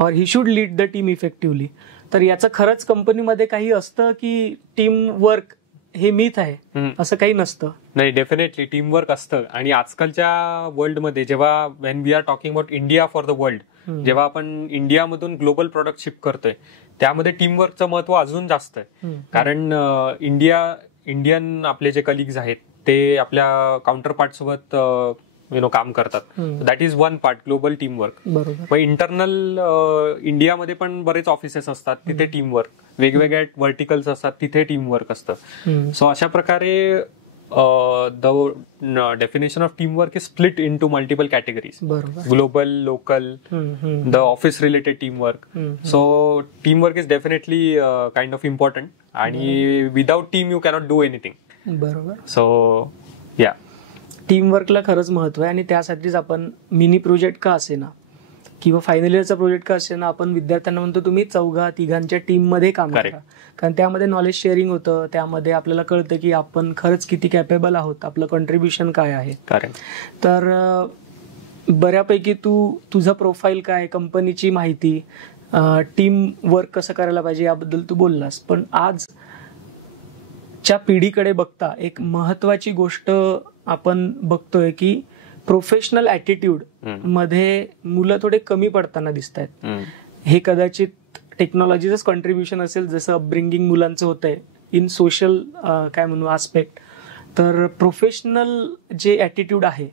or he should lead the team effectively. तर याचं खरंच कंपनीमध्ये काही असतं की टीम वर्क हे मिथ आहे, असं काही नसतं? नाही, डेफिनेटली टीम वर्क असतं. आणि आजकालच्या वर्ल्डमध्ये जेव्हा when we are talking about India for the world, जेव्हा आपण इंडियामधून ग्लोबल प्रोडक्ट शिप करतोय, त्यामध्ये टीमवर्कचं महत्व अजून जास्त आहे. कारण इंडियन आपले जे कलिग्स आहेत ते आपल्या काउंटर पार्ट सोबत काम करतात. That is one part, global team work. मग इंटरनल इंडियामध्ये पण बरेच ऑफिसेस असतात, तिथे टीम वर्क, वेगवेगळ्या व्हर्टिकल्स असतात, तिथे टीम वर्क असतं. सो अशा प्रकारे the definition of team work is split into multiple categories, global, local, the office related team work. So team work is definitely kind of important, आणि without team you cannot do anything. बरोबर. So या टीमवर्कला खरंच महत्व आहे, आणि त्यासाठीच आपण मिनी प्रोजेक्ट का असे ना किंवा फायनल इयरचा प्रोजेक्ट का असे ना, आपण विद्यार्थ्यांना म्हणतो तुम्ही तिघांच्या टीममध्ये काम करा. कारण त्यामध्ये नॉलेज शेअरिंग होतं, त्यामध्ये आपल्याला कळतं की आपण खरंच किती कॅपेबल आहोत, आपलं कॉन्ट्रीब्युशन काय आहे. तर बऱ्यापैकी तुझं प्रोफाईल काय, कंपनीची माहिती, टीम वर्क कसं करायला पाहिजे याबद्दल तू बोललास. पण आजच्या पिढीकडे बघता एक महत्वाची गोष्ट आपण बघतोय की प्रोफेशनल ॲटिट्यूड मध्ये मुलं थोडे कमी पडताना दिसत आहेत. हे कदाचित टेक्नॉलॉजीचंच कॉन्ट्रीब्युशन असेल, जसं अपब्रिंगिंग मुलांचं होतंय इन सोशल काय म्हणू आस्पेक्ट. तर प्रोफेशनल जे ॲटिट्यूड आहे,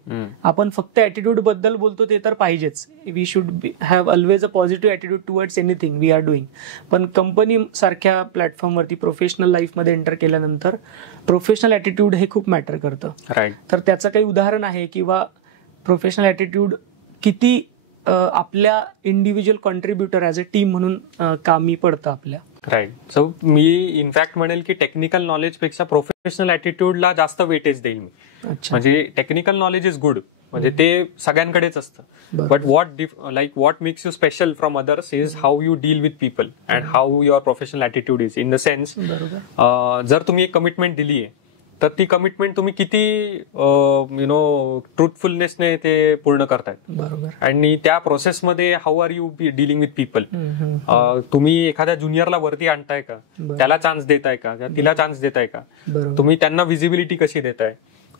आपण फक्त ॲटिट्यूड बद्दल बोलतो ते तर पाहिजेच. We should have always a positive attitude towards anything we are doing. पण कंपनी सारख्या प्लॅटफॉर्मवरती प्रोफेशनल लाईफमध्ये एंटर केल्यानंतर प्रोफेशनल ॲटिट्यूड हे खूप मॅटर करतं. तर त्याचं काही उदाहरण आहे, किंवा प्रोफेशनल ॲटिट्यूड किती आपल्या इंडिव्हिज्युअल कॉन्ट्रीब्युटर ॲज अ टीम म्हणून कामी पडतं आपल्या? राईट. सो मी इनफॅक्ट म्हणेल की टेक्निकल नॉलेज पेक्षा प्रोफेशनल ॲटिट्यूडला जास्त वेटेज देईल मी. म्हणजे टेक्निकल नॉलेज इज गुड, म्हणजे ते सगळ्यांकडेच असतं, but what makes you special from others is how you deal with people and how your professional attitude is. In the sense, जर तुम्ही एक कमिटमेंट दिली आहे तर ती कमिटमेंट तुम्ही किती ट्रुथफुलनेसने ते पूर्ण करतायत, आणि त्या प्रोसेसमध्ये how are you dealing with people. तुम्ही एखाद्या ज्युनियरला वरती आणताय का, त्याला चान्स देताय का, तिला चान्स देताय का, तुम्ही त्यांना विजिबिलिटी कशी देताय,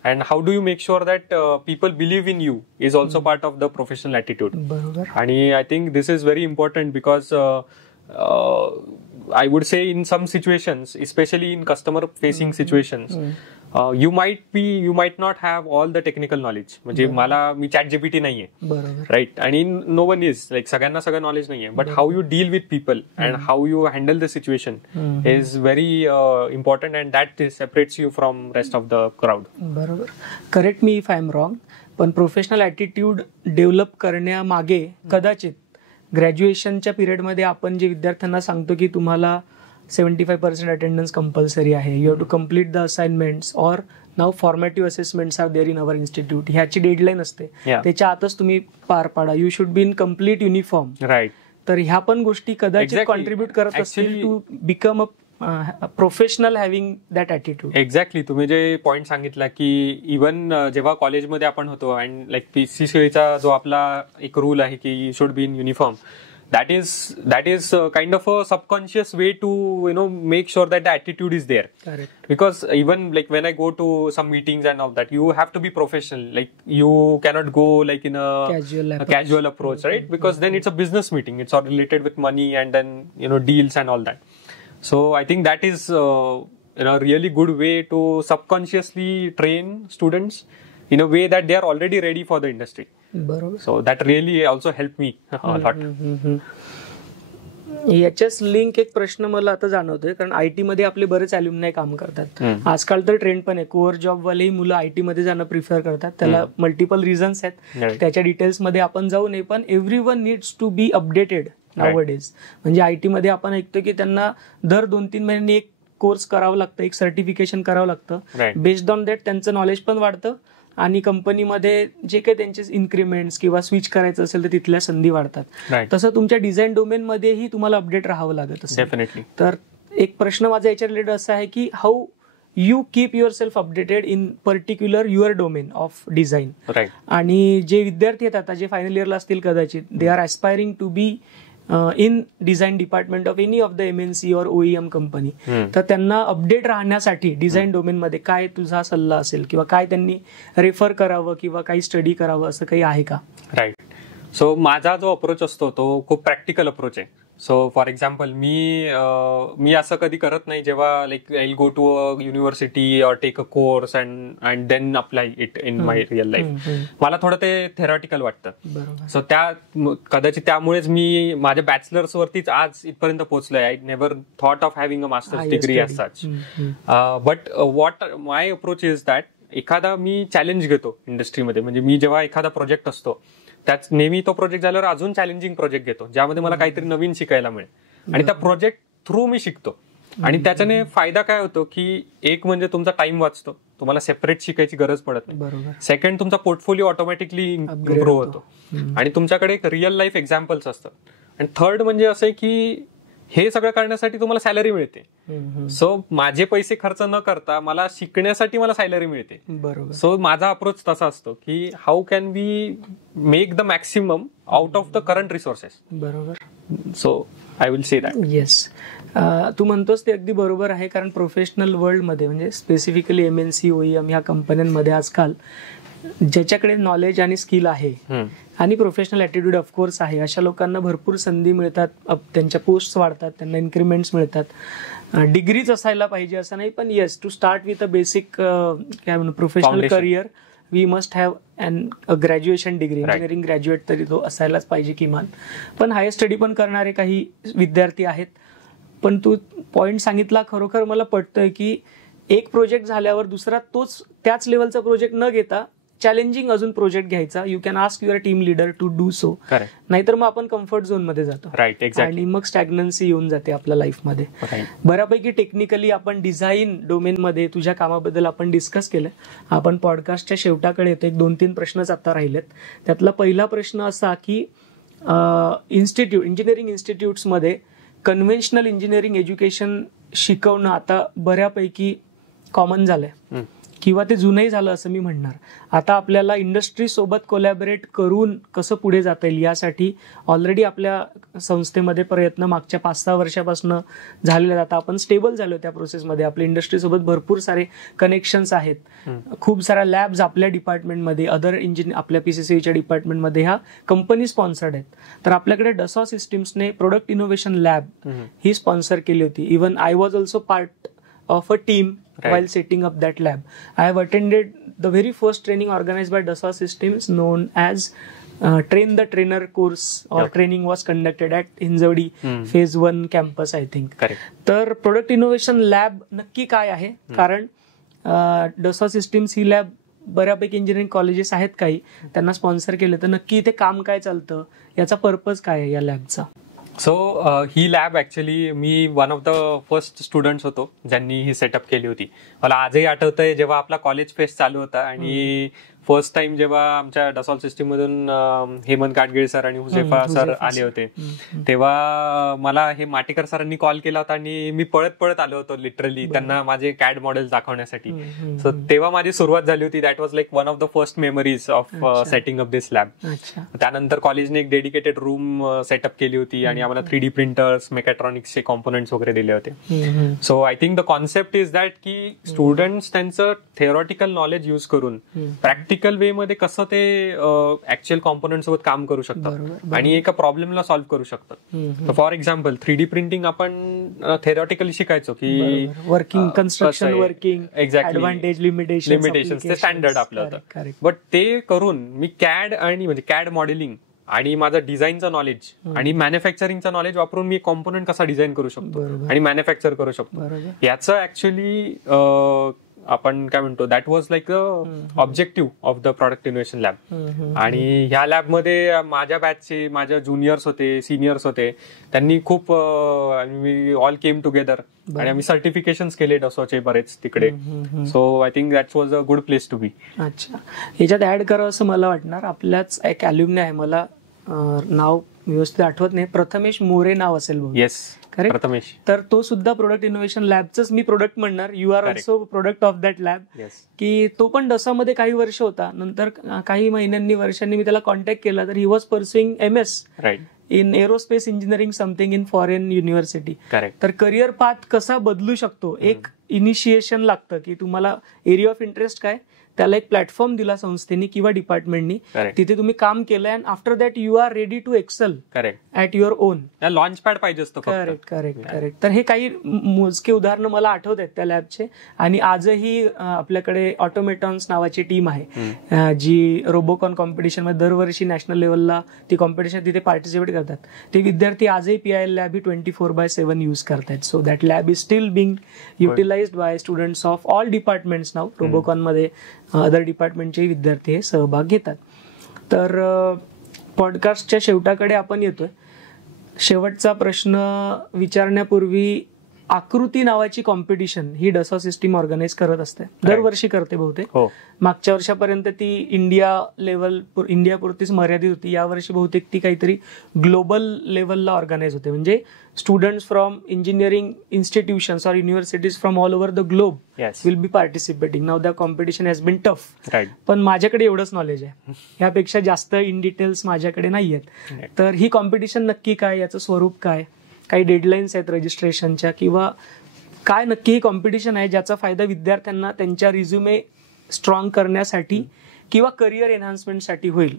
and how do you make sure that people believe in you is also part of the professional attitude. आणि I think this is very important because I would say in some situations, especially in customer facing situations, you might not have all the technical knowledge. म्हणजे मी ChatGPT नाहीये, right, आणि no one is like सगळ्यांना सगळं knowledge नाहीये, but how you deal with people and how you handle the situation is very important, and that separates you from rest of the crowd. बरोबर. Correct me if I am wrong, पण professional attitude develop करण्यामागे कदाचित ग्रॅज्युएशनच्या पिरियडमध्ये आपण जे विद्यार्थ्यांना सांगतो की तुम्हाला 75% अटेंडन्स कंपल्सरी आहे, you have to complete the assignments, or नाव formative assessments are there in our institute, ह्याची डेडलाईन असते, त्याच्या आतच तुम्ही पार पाडा, you should be in complete uniform. Right. तर ह्या पण गोष्टी कदाचित कॉन्ट्रीब्युट करत असतील to become a professional having that attitude. Exactly. तुम्ही जे पॉईंट सांगितला की इव्हन जेव्हा कॉलेजमध्ये आपण होतो, अँड लाईक PCCA जो आपला एक रूल आहे की you should be in uniform, that is kind of a subconscious way to make sure that the attitude is there. Correct. Because even like when I go to some meetings and all that, you have to be professional, like you cannot go like in a casual approach, right? Because then it's a business meeting, it's all related with money and then deals and all that. So I think that is a really good way to subconsciously train students in a way that they are already ready for the industry. बरोबर. So that really also helped me a lot. याच्याच link एक प्रश्न मला आता जाणवतोय, कारण IT मध्ये आपले बरेच ॲल्युमनाय काम करतात. आजकाल तर ट्रेंड पण आहे, कोअर जॉब वालेही मुलं IT मध्ये जाणं प्रिफर करतात. त्याला मल्टिपल रिझन्स आहेत, त्याच्या डिटेल्स मध्ये आपण जाऊ नये, पण everyone needs to be updated nowadays. म्हणजे IT मध्ये आपण ऐकतो की त्यांना दर 2-3 महिन्यांनी एक कोर्स करावं लागतं, एक सर्टिफिकेशन करावं लागतं. बेस्ड ऑन दॅट त्यांचं नॉलेज पण वाढतं आणि कंपनीमध्ये जे काही त्यांचे इन्क्रिमेंट्स किंवा स्विच करायचं असेल तर तिथल्या संधी वाढतात. तसं तुमच्या डिझाईन डोमेन मध्येही तुम्हाला अपडेट राहावं लागत असेल. तर एक प्रश्न माझा याच्या रिलेटेड असा आहे की how you keep your self updated in particular your domain of design. आणि जे विद्यार्थी आहेत आता जे फायनल इयरला असतील कदाचित, they are aspiring to be in design department of any of the MNC or OEM company. तर त्यांना अपडेट राहण्यासाठी डिझाईन डोमेनमध्ये काय तुझा सल्ला असेल किंवा काय त्यांनी रेफर करावं किंवा काही स्टडी करावं असं काही आहे का? राईट. सो माझा जो अप्रोच असतो तो खूप प्रॅक्टिकल अप्रोच आहे. सो फॉर एक्झाम्पल मी असं कधी करत नाही जेव्हा like I will go to a university और take a course and then apply it in my real life. मला थोडं ते थेरॉटिकल वाटतं. सो कदाचित त्यामुळेच मी माझ्या बॅचलर्स वरतीच आज इथपर्यंत पोहोचलोय. I never thought of having a masters degree as such. But what my approach is that एखादा मी चॅलेंज घेतो इंडस्ट्रीमध्ये. म्हणजे मी जेव्हा एखादा प्रोजेक्ट असतो त्याच नेहमी तो प्रोजेक्ट झाल्यावर अजून चॅलेंजिंग प्रोजेक्ट घेतो ज्यामध्ये मला काहीतरी नवीन शिकायला मिळेल आणि त्या प्रोजेक्ट थ्रू मी शिकतो. आणि त्याच्याने फायदा काय होतो की एक म्हणजे तुमचा टाइम वाचतो, तुम्हाला सेपरेट शिकायची गरज पडत नाही. सेकंड, तुमचा पोर्टफोलिओ ऑटोमॅटिकली ग्रो होतो आणि तुमच्याकडे एक रिअल लाईफ एक्झाम्पल्स असतात. आणि थर्ड म्हणजे असं आहे की हे सगळं करण्यासाठी तुम्हाला सॅलरी मिळते. सो माझे पैसे खर्च न करता मला शिकण्यासाठी मला सॅलरी मिळते. सो माझा अप्रोच तसा असतो की how can we make the maximum out of the current resources. बरोबर. So I will say that. Yes, तू म्हणतोस ते अगदी बरोबर आहे. कारण प्रोफेशनल वर्ल्डमध्ये म्हणजे स्पेसिफिकली MNC OEM ह्या कंपन्यांमध्ये आजकाल ज्याच्याकडे नॉलेज आणि स्किल आहे आणि प्रोफेशनल ॲटिट्यूड ऑफकोर्स आहे अशा लोकांना भरपूर संधी मिळतात. त्यांच्या पोस्ट वाढतात, त्यांना इन्क्रिमेंट्स मिळतात. डिग्रीच असायला पाहिजे असं नाही, पण yes, to start with a basic काय म्हणू professional career we must have graduation degree. Engineering graduate तरी तो असायलाच पाहिजे किमान. पण हायर स्टडी पण करणारे काही विद्यार्थी आहेत. पण तू पॉईंट सांगितला खरोखर मला पटतोय की एक प्रोजेक्ट झाल्यावर दुसरा त्याच लेवलचा प्रोजेक्ट न घेता चॅलेंजिंग अजून प्रोजेक्ट घ्यायचा. You can ask your team leader to do so. नाहीतर मग आपण कम्फर्ट झोन मध्ये जातो आणि मग स्टॅग्नन्सी येऊन जाते आपल्या लाईफमध्ये. बऱ्यापैकी टेक्निकली आपण डिझाईन डोमेनमध्ये तुझ्या कामाबद्दल आपण डिस्कस केलं. आपण पॉडकास्टच्या शेवटाकडे येतो. 1-2-3 प्रश्नच आता राहिलेत. त्यातला पहिला प्रश्न असा की इंजिनिअरिंग इन्स्टिट्यूट्समध्ये कन्व्हेन्शनल इंजिनिअरिंग एज्युकेशन शिकवणं आता बऱ्यापैकी कॉमन झालंय किंवा ते जुनंही झालं असं मी म्हणणार. आता आपल्याला इंडस्ट्री सोबत कोलॅबरेट करून कसं पुढे जाता येईल यासाठी ऑलरेडी आपल्या संस्थेमध्ये प्रयत्न मागच्या 5-6 वर्षापासून झालेले आहेत. आता आपण स्टेबल झालो त्या प्रोसेसमध्ये. आपल्या इंडस्ट्री सोबत भरपूर सारे कनेक्शन्स आहेत. खूप साऱ्या लॅब्स आपल्या डिपार्टमेंटमध्ये, अदर आपल्या PCCच्या डिपार्टमेंटमध्ये ह्या कंपनी स्पॉन्सर्ड आहेत. तर आपल्याकडे डसॉ सिस्टीम्सने प्रोडक्ट इनोव्हेशन लॅब ही स्पॉन्सर केली होती. Even I was also part of a team while setting up that lab. I have attended the very first training organized by Dassault Systems known as Train the Trainer course or training was conducted at Hinjawadi phase 1 campus I think. तर product innovation lab नक्की काय आहे? कारण Dassault Systems ही lab बऱ्यापैकी engineering colleges आहेत काही त्यांना sponsor केलं. तर नक्की इथे काम काय चालतं, याचा पर्पज काय आहे या लॅबचा? सो ही लॅब ऍक्च्युली मी one of the first students होतो ज्यांनी ही सेटअप केली होती. मला आजही आठवतंय जेव्हा आपला कॉलेज फेस्ट चालू होता आणि फर्स्ट टाइम जेव्हा आमच्या डसॉल्ट सिस्टीम मधून हेमंत गाडगीळ सर आणि हुजेफा सर आले होते तेव्हा मला हे माटेकर सरांनी कॉल केला होता आणि मी पळत आलो होतो लिटरली त्यांना माझे कॅड मॉडेल दाखवण्यासाठी. सो तेव्हा माझी सुरुवात झाली होती. That was like one of the first memories of setting up this lab. त्यानंतर कॉलेजने एक डेडिकेटेड रूम सेटअप केली होती आणि आम्हाला 3D प्रिंटर्स, मेकॅट्रॉनिक्सचे कॉम्पोनंट्स वगैरे दिले होते. So I think the concept is that की स्टुडंट्स त्यांचं थिओरॉटिकल नॉलेज युज करून प्रॅक्टिकल वे मध्ये कसं ते ऍक्च्युअल कॉम्पोनंट सोबत काम करू शकतात आणि एका प्रॉब्लेमला सॉल्व्ह करू शकतात. फॉर एक्झाम्पल 3D प्रिंटिंग आपण थेरॉटिकली शिकायचो की working, construction working, advantage, limitations ते स्टँडर्ड आपलं होतं. बट ते करून मी कॅड मॉडेलिंग आणि माझं डिझाईनचं नॉलेज आणि मॅन्युफॅक्चरिंगचं नॉलेज वापरून मी कॉम्पोनंट कसा डिझाईन करू शकतो आणि मॅन्युफॅक्चर करू शकतो याचं ऍक्च्युली आपण काय म्हणतो that was like objective of the product innovation lab. आणि ह्या लॅबमध्ये माझ्या बॅचचे माझ्या ज्युनियर्स होते, सिनियर्स होते, त्यांनी खूप वी ऑल केम टुगेदर आणि आम्ही सर्टिफिकेशन केले डसोचे बरेच तिकडे. So I think that was a good place to be. अच्छा, याच्यात ऍड करावं असं मला वाटणार, आपल्याच एक अल्युमनी आहे, मला नाव व्यवस्थित आठवत नाही, प्रथमेश मोरे नाव असेल बहुतेक. Yes, correct. प्रथमेश. तर तो सुद्धा प्रोडक्ट इनोव्हेशन लॅबच मी प्रोडक्ट म्हणणार, you are also product of that lab. की तो पण डसामध्ये काही वर्ष होता, नंतर काही महिन्यांनी वर्षांनी मी त्याला कॉन्टॅक्ट केला, तर he was pursuing MS right in aerospace engineering something in foreign university. Correct. तर करिअर पाथ कसा बदलू शकतो, एक इनिशिएशन लागतं की तुम्हाला एरिया ऑफ इंटरेस्ट काय, त्याला एक प्लॅटफॉर्म दिला संस्थेने किंवा डिपार्टमेंटनी, तिथे तुम्ही काम केलं and after that you are ready to excel correct at your own. Launch pad पाहिजे असतो. करेक्ट. तर हे काही मोजके उदाहरणं मला आठवत आहेत त्या लॅबचे. आणि आजही आपल्याकडे ऑटोमेटॉन्स नावाची टीम आहे जी रोबोकॉन कॉम्पिटिशन मध्ये दरवर्षी नॅशनल लेवलला ती कॉम्पिटिशन तिथे पार्टिसिपेट करतात. ते विद्यार्थी आजही PIL लॅब ही 24/7 यूज करतात. So that lab is still being utilised by students of all departments नाव. रोबोकॉन मध्ये अदर डिपार्टमेंटचे विद्यार्थी हे सहभाग घेतात. तर पॉडकास्टच्या शेवटाकडे आपण येतोय. शेवटचा प्रश्न विचारण्यापूर्वी, आकृती नावाची कॉम्पिटिशन ही डसॉ सिस्टीम ऑर्गनाईज करत असते, दरवर्षी करते बहुतेक. मागच्या वर्षापर्यंत ती इंडिया पुरतीच मर्यादित होती, यावर्षी बहुतेक ती काहीतरी ग्लोबल लेवलला ऑर्गनाईज होते. म्हणजे students from engineering institutions or universities from all over the globe will be participating. Now the competition has been tough. पण माझ्याकडे एवढंच नॉलेज आहे, यापेक्षा जास्त इन डिटेल्स माझ्याकडे नाही आहेत. तर ही कॉम्पिटिशन नक्की काय, याचं स्वरूप काय, काही डेडलाईन्स आहेत रजिस्ट्रेशनच्या, किंवा काय नक्की ही कॉम्पिटिशन आहे ज्याचा फायदा विद्यार्थ्यांना त्यांच्या रिझ्युमे स्ट्रॉंग करण्यासाठी किंवा करिअर एन्हान्समेंटसाठी होईल,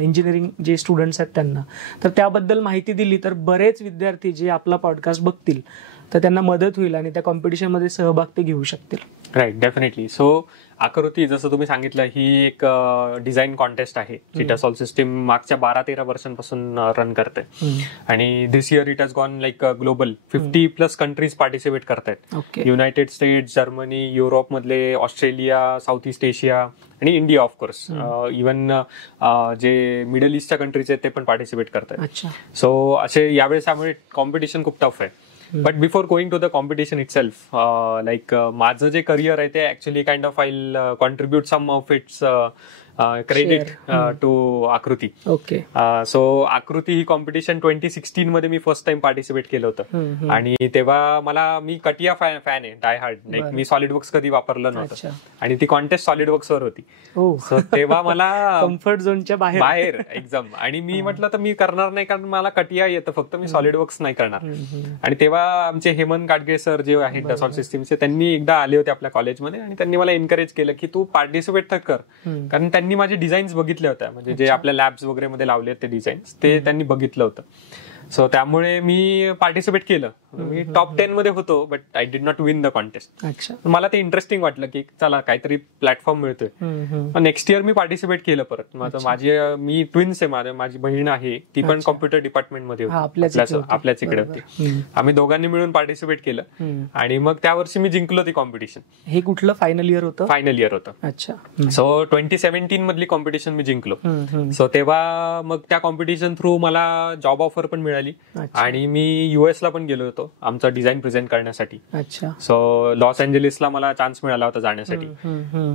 इंजिनिअरिंग जे स्टुडंट्स आहेत त्यांना. तर त्याबद्दल माहिती दिली तर बरेच विद्यार्थी जे आपला पॉडकास्ट बघतील तर त्यांना मदत होईल आणि त्या कॉम्पिटिशनमध्ये सहभाग ते घेऊ शकतील. Right, definitely. सो आकृती जसं तुम्ही सांगितलं ही एक डिझाईन कॉन्टेस्ट आहे जी डसॉ सिस्टीम मागच्या 12-13 वर्षांपासून रन करते. आणि this year it has gone like global. 50+ countries participate करतायत. युनायटेड स्टेट्स, जर्मनी, युरोप मधले, ऑस्ट्रेलिया, साऊथ ईस्ट एशिया आणि इंडिया ऑफकोर्स. इव्हन जे मिडल ईस्टच्या कंट्रीज आहेत ते पण पार्टिसिपेट करतात. सो असे यावेळेस त्यामुळे कॉम्पिटिशन खूप टफ आहे. But before going to the competition itself, like माझं जे करिअर आहे ते actually kind of I contribute some of its credit to Aakruti. Okay. So Aakruti ही कॉम्पिटिशन 2016 मध्ये मी फर्स्ट टाइम पार्टिसिपेट केलं होतं. आणि तेव्हा मी कटिया फॅन आहे, डाय हार्ड. लाईक मी सॉलिडवर्क्स कधी वापरलं नव्हतं आणि ती कॉन्टेस्ट सॉलिडवर्क्स वर होती. सो तेव्हा मला कम्फर्ट झोनच्या बाहेर एक्झाम. आणि मी म्हटलं तर मी करणार नाही, कारण मला कटिया येतं, फक्त मी सॉलिडवर्क्स नाही करणार. आणि तेव्हा आमचे हेमंत काटगे सर जे आहेत डसॉ सिस्टीमचे, त्यांनी एकदा आले होते आपल्या कॉलेजमध्ये आणि त्यांनी मला एनकरेज केलं की तू पार्टिसिपेट तर कर. कारण त्यांनी माझे डिझाईन्स बघितले होत्या, म्हणजे जे आपल्या लॅब्स वगैरे मध्ये लावले ते डिझाईन्स ते त्यांनी बघितलं होतं. सो त्यामुळे मी पार्टिसिपेट केलं. मी टॉप 10 मध्ये होतो, but I did not win the contest. मला ते इंटरेस्टिंग वाटलं की चला काहीतरी प्लॅटफॉर्म मिळतोय. नेक्स्ट इयर मी पार्टिसिपेट केलं परत. मी ट्विन्स आहे, माझी बहीण आहे, ती पण कॉम्प्युटर डिपार्टमेंट मध्ये होती, आपल्याच इकडे होती. आम्ही दोघांनी मिळून पार्टिसिपेट केलं आणि मग त्या वर्षी मी जिंकलो ती कॉम्पिटिशन. हे कुठलं फायनल इयर होतं? फायनल इयर होतं. अच्छा. सो 2017 मधली कॉम्पिटिशन मी जिंकलो. सो तेव्हा मग त्या कॉम्पिटिशन थ्रू मला जॉब ऑफर पण मिळाली आणि मी US ला पण गेलो होतो आमचा डिझाईन प्रेझेंट करण्यासाठी. सो लॉस एंजलिसला मला चान्स मिळाला होता जाण्यासाठी.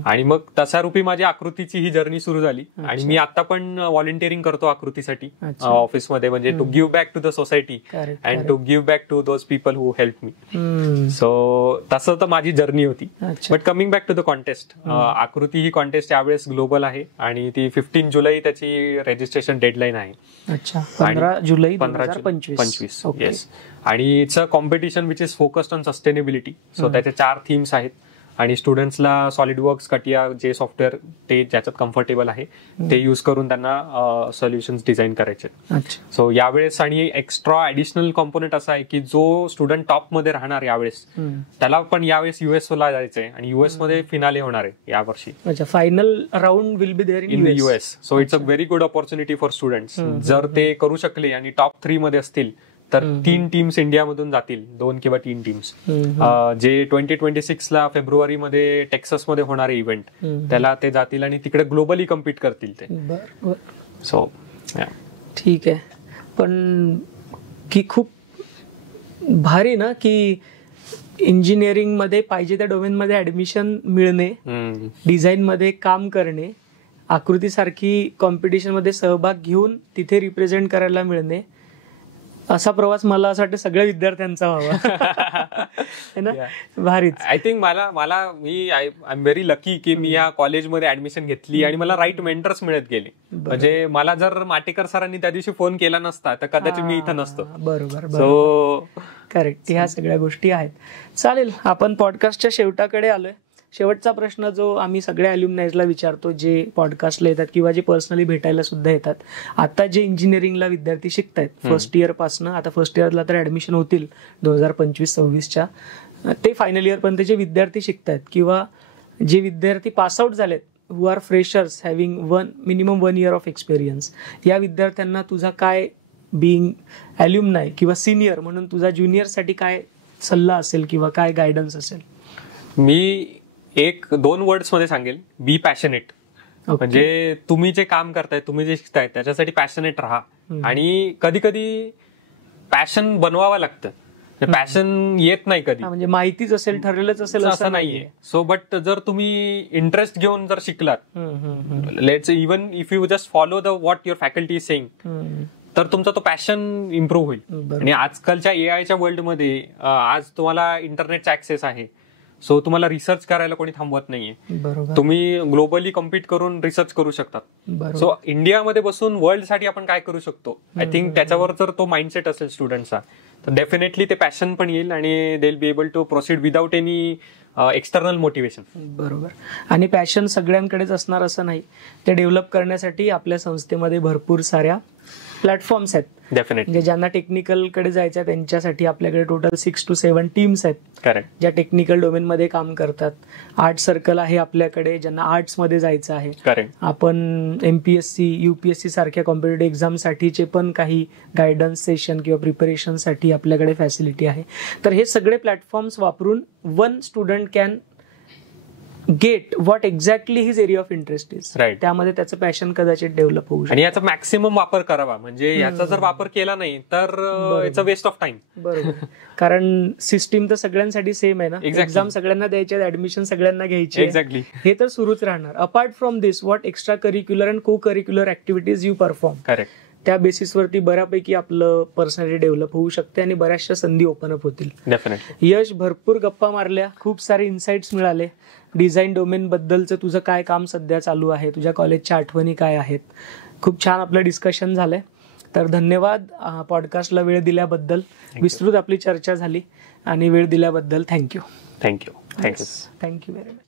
आणि मग तसा रूपी माझी आकृतीची ही जर्नी सुरू झाली. आणि मी आता पण व्हॉलंटिअरिंग करतो आकृतीसाठी ऑफिसमध्ये, म्हणजे to give back to the society and to give back to those people who help me. So तसं तर माझी जर्नी होती. But coming back to the contest, Aakruti ही कॉन्टेस्ट यावेळेस ग्लोबल आहे आणि ती 15 जुलै त्याची रजिस्ट्रेशन डेडलाईन आहे. 15 जुलै 2025. येस. आणि it's a competition which is focused on sustainability. So त्याचे 4 थीम्स आहेत आणि स्टुडंट्सला सॉलिडवर्क्स, कटिया जे सॉफ्टवेअर ते ज्याच्यात कम्फर्टेबल आहे ते युज करून त्यांना सोल्युशन्स डिझाईन करायचे. सो यावेळेस आणि एक्स्ट्रा ऍडिशनल कॉम्पोनंट असा आहे की जो स्टुडंट टॉप मध्ये राहणार यावेळेस त्याला पण यावेळेस US ला जायचंय आणि US मध्ये फिनाले होणार आहे यावर्षी. Final round will be there in US. So it's a very good opportunity for students. जर ते करू शकले आणि टॉप 3 मध्ये असतील तर 3 टीम्स इंडियामधून जातील, 2 किंवा 3 टीम्स, जे 2026ला फेब्रुवारीमध्ये टेक्सासमध्ये होणारे इव्हेंट त्याला ते जातील आणि तिकडे ग्लोबली कम्पीट करतील ते. सो ठीक आहे. पण की खूप भारी ना की इंजिनिअरिंग मध्ये पाहिजे त्या डोमेनमध्ये ऍडमिशन मिळणे, डिझाईन मध्ये काम करणे, आकृतीसारखी कॉम्पिटिशन मध्ये सहभाग घेऊन तिथे रिप्रेझेंट करायला मिळणे, असा प्रवास मला असं वाटतं सगळ्या विद्यार्थ्यांचा व्हावा. है ना? भारीच. I think me I am very lucky की मी या कॉलेजमध्ये ऍडमिशन घेतली आणि मला राईट मेंटर्स मिळत गेले. म्हणजे मला जर माटेकर सरांनी त्या दिवशी फोन केला नसता तर कदाचित मी इथं नसतो. बरोबर. So correct. ह्या सगळ्या गोष्टी आहेत. चालेल, आपण पॉडकास्टच्या शेवटाकडे आलोय. शेवटचा प्रश्न जो आम्ही सगळ्या अल्युमनाईजला विचारतो, जे पॉडकास्टला येतात किंवा जे पर्सनली भेटायला सुद्धा येतात. आता जे इंजिनिअरिंगला विद्यार्थी शिकतायत फर्स्ट इयर पासनं, आता फर्स्ट इयरला तर ऍडमिशन होतील 2025-26च्या, ते फायनल इयर पर्यंत जे विद्यार्थी शिकतायत किंवा जे विद्यार्थी पासआउट झालेत, who are freshers having minimum 1 year of experience, या विद्यार्थ्यांना तुझा काय बिईंग अल्युमनाय किंवा सिनियर म्हणून तुझा ज्युनियरसाठी काय सल्ला असेल किंवा काय गायडन्स असेल? मी 1-2 वर्ड्स मध्ये सांगेल, बी पॅशनेट. म्हणजे तुम्ही जे काम करताय, तुम्ही जे शिकताय त्याच्यासाठी पॅशनेट राहा. आणि कधी कधी पॅशन बनवावं लागतं, पॅशन येत नाही कधी. म्हणजे माहितीच असेल, ठरलेलंच असेल असं नाहीये. सो बट जर तुम्ही इंटरेस्ट घेऊन जर शिकलात, let's even if you just follow the what your faculty is saying, तर तुमचा तो पॅशन इम्प्रूव्ह होईल. आणि आजकालच्या एआयच्या वर्ल्डमध्ये आज तुम्हाला इंटरनेटचा ऍक्सेस आहे. सो तुम्हाला रिसर्च करायला कोणी थांबवत नाहीये. तुम्ही ग्लोबली कम्पीट करून रिसर्च करू शकतात. सो इंडियामध्ये बसून वर्ल्डसाठी आपण काय करू शकतो, आय थिंक त्याच्यावर जर तो माइंडसेट असेल स्टुडंटचा, तर डेफिनेटली ते पॅशन पण येईल आणि they will be able to proceed without any external motivation. बरोबर. आणि पॅशन सगळ्यांकडेच असणार असं नाही. ते डेव्हलप करण्यासाठी आपल्या संस्थेमध्ये भरपूर साऱ्या प्लॅटफॉर्म्स आहेत. डेफिनेटली. म्हणजे ज्यांना टेक्निकल कडे जायचं आहे त्यांच्यासाठी आपल्याकडे टोटल 6 to 7 टीम्स आहेत. करेक्ट. ज्या टेक्निकल डोमेन मध्ये काम करतात. आर्ट सर्कल आहे आपल्याकडे, ज्यांना आर्ट्स मध्ये जायचं आहे. करेक्ट. आपण MPSC, UPSC सारख्या कॉम्पिटेटिव्ह एक्झाम साठीचे पण काही गायडन्स सेशन किंवा प्रिपरेशन साठी आपल्याकडे फॅसिलिटी आहे. तर हे सगळे प्लॅटफॉर्म्स वापरून one student can get what exactly his area of interest is. Right. त्यामध्ये त्याचं पॅशन कदाचित डेव्हलप होऊ शकतं. आणि याचा मॅक्सिमम वापर करावा. म्हणजे याचा जर वापर केला नाही तर it's a waste of time. बरोबर. कारण सिस्टीम तर सगळ्यांसाठी सेम आहे ना. एक्झाम सगळ्यांना द्यायचे, ऍडमिशन सगळ्यांना घ्यायची. एक्झॅक्टली. हे तर सुरूच राहणार. Apart from this, what extra curricular and co curricular activities you perform. Correct. त्या बेसिसवरती बऱ्यापैकी आपलं पर्सनॅलिटी डेव्हलप होऊ शकते आणि बऱ्याचशा संधी ओपन अप होतील. डेफिनेटली. यश, भरपूर गप्पा मारल्या, खूप सारे इन्साइट्स मिळाले. डिझाईन डोमेन बद्दलचं तुझं काय काम सध्या चालू आहे, तुझ्या कॉलेजच्या आठवणी काय आहेत, खूप छान आपलं डिस्कशन झालंय. तर धन्यवाद पॉडकास्टला वेळ दिल्याबद्दल. विस्तृत आपली चर्चा झाली आणि वेळ दिल्याबद्दल थँक्यू. Thank you very much.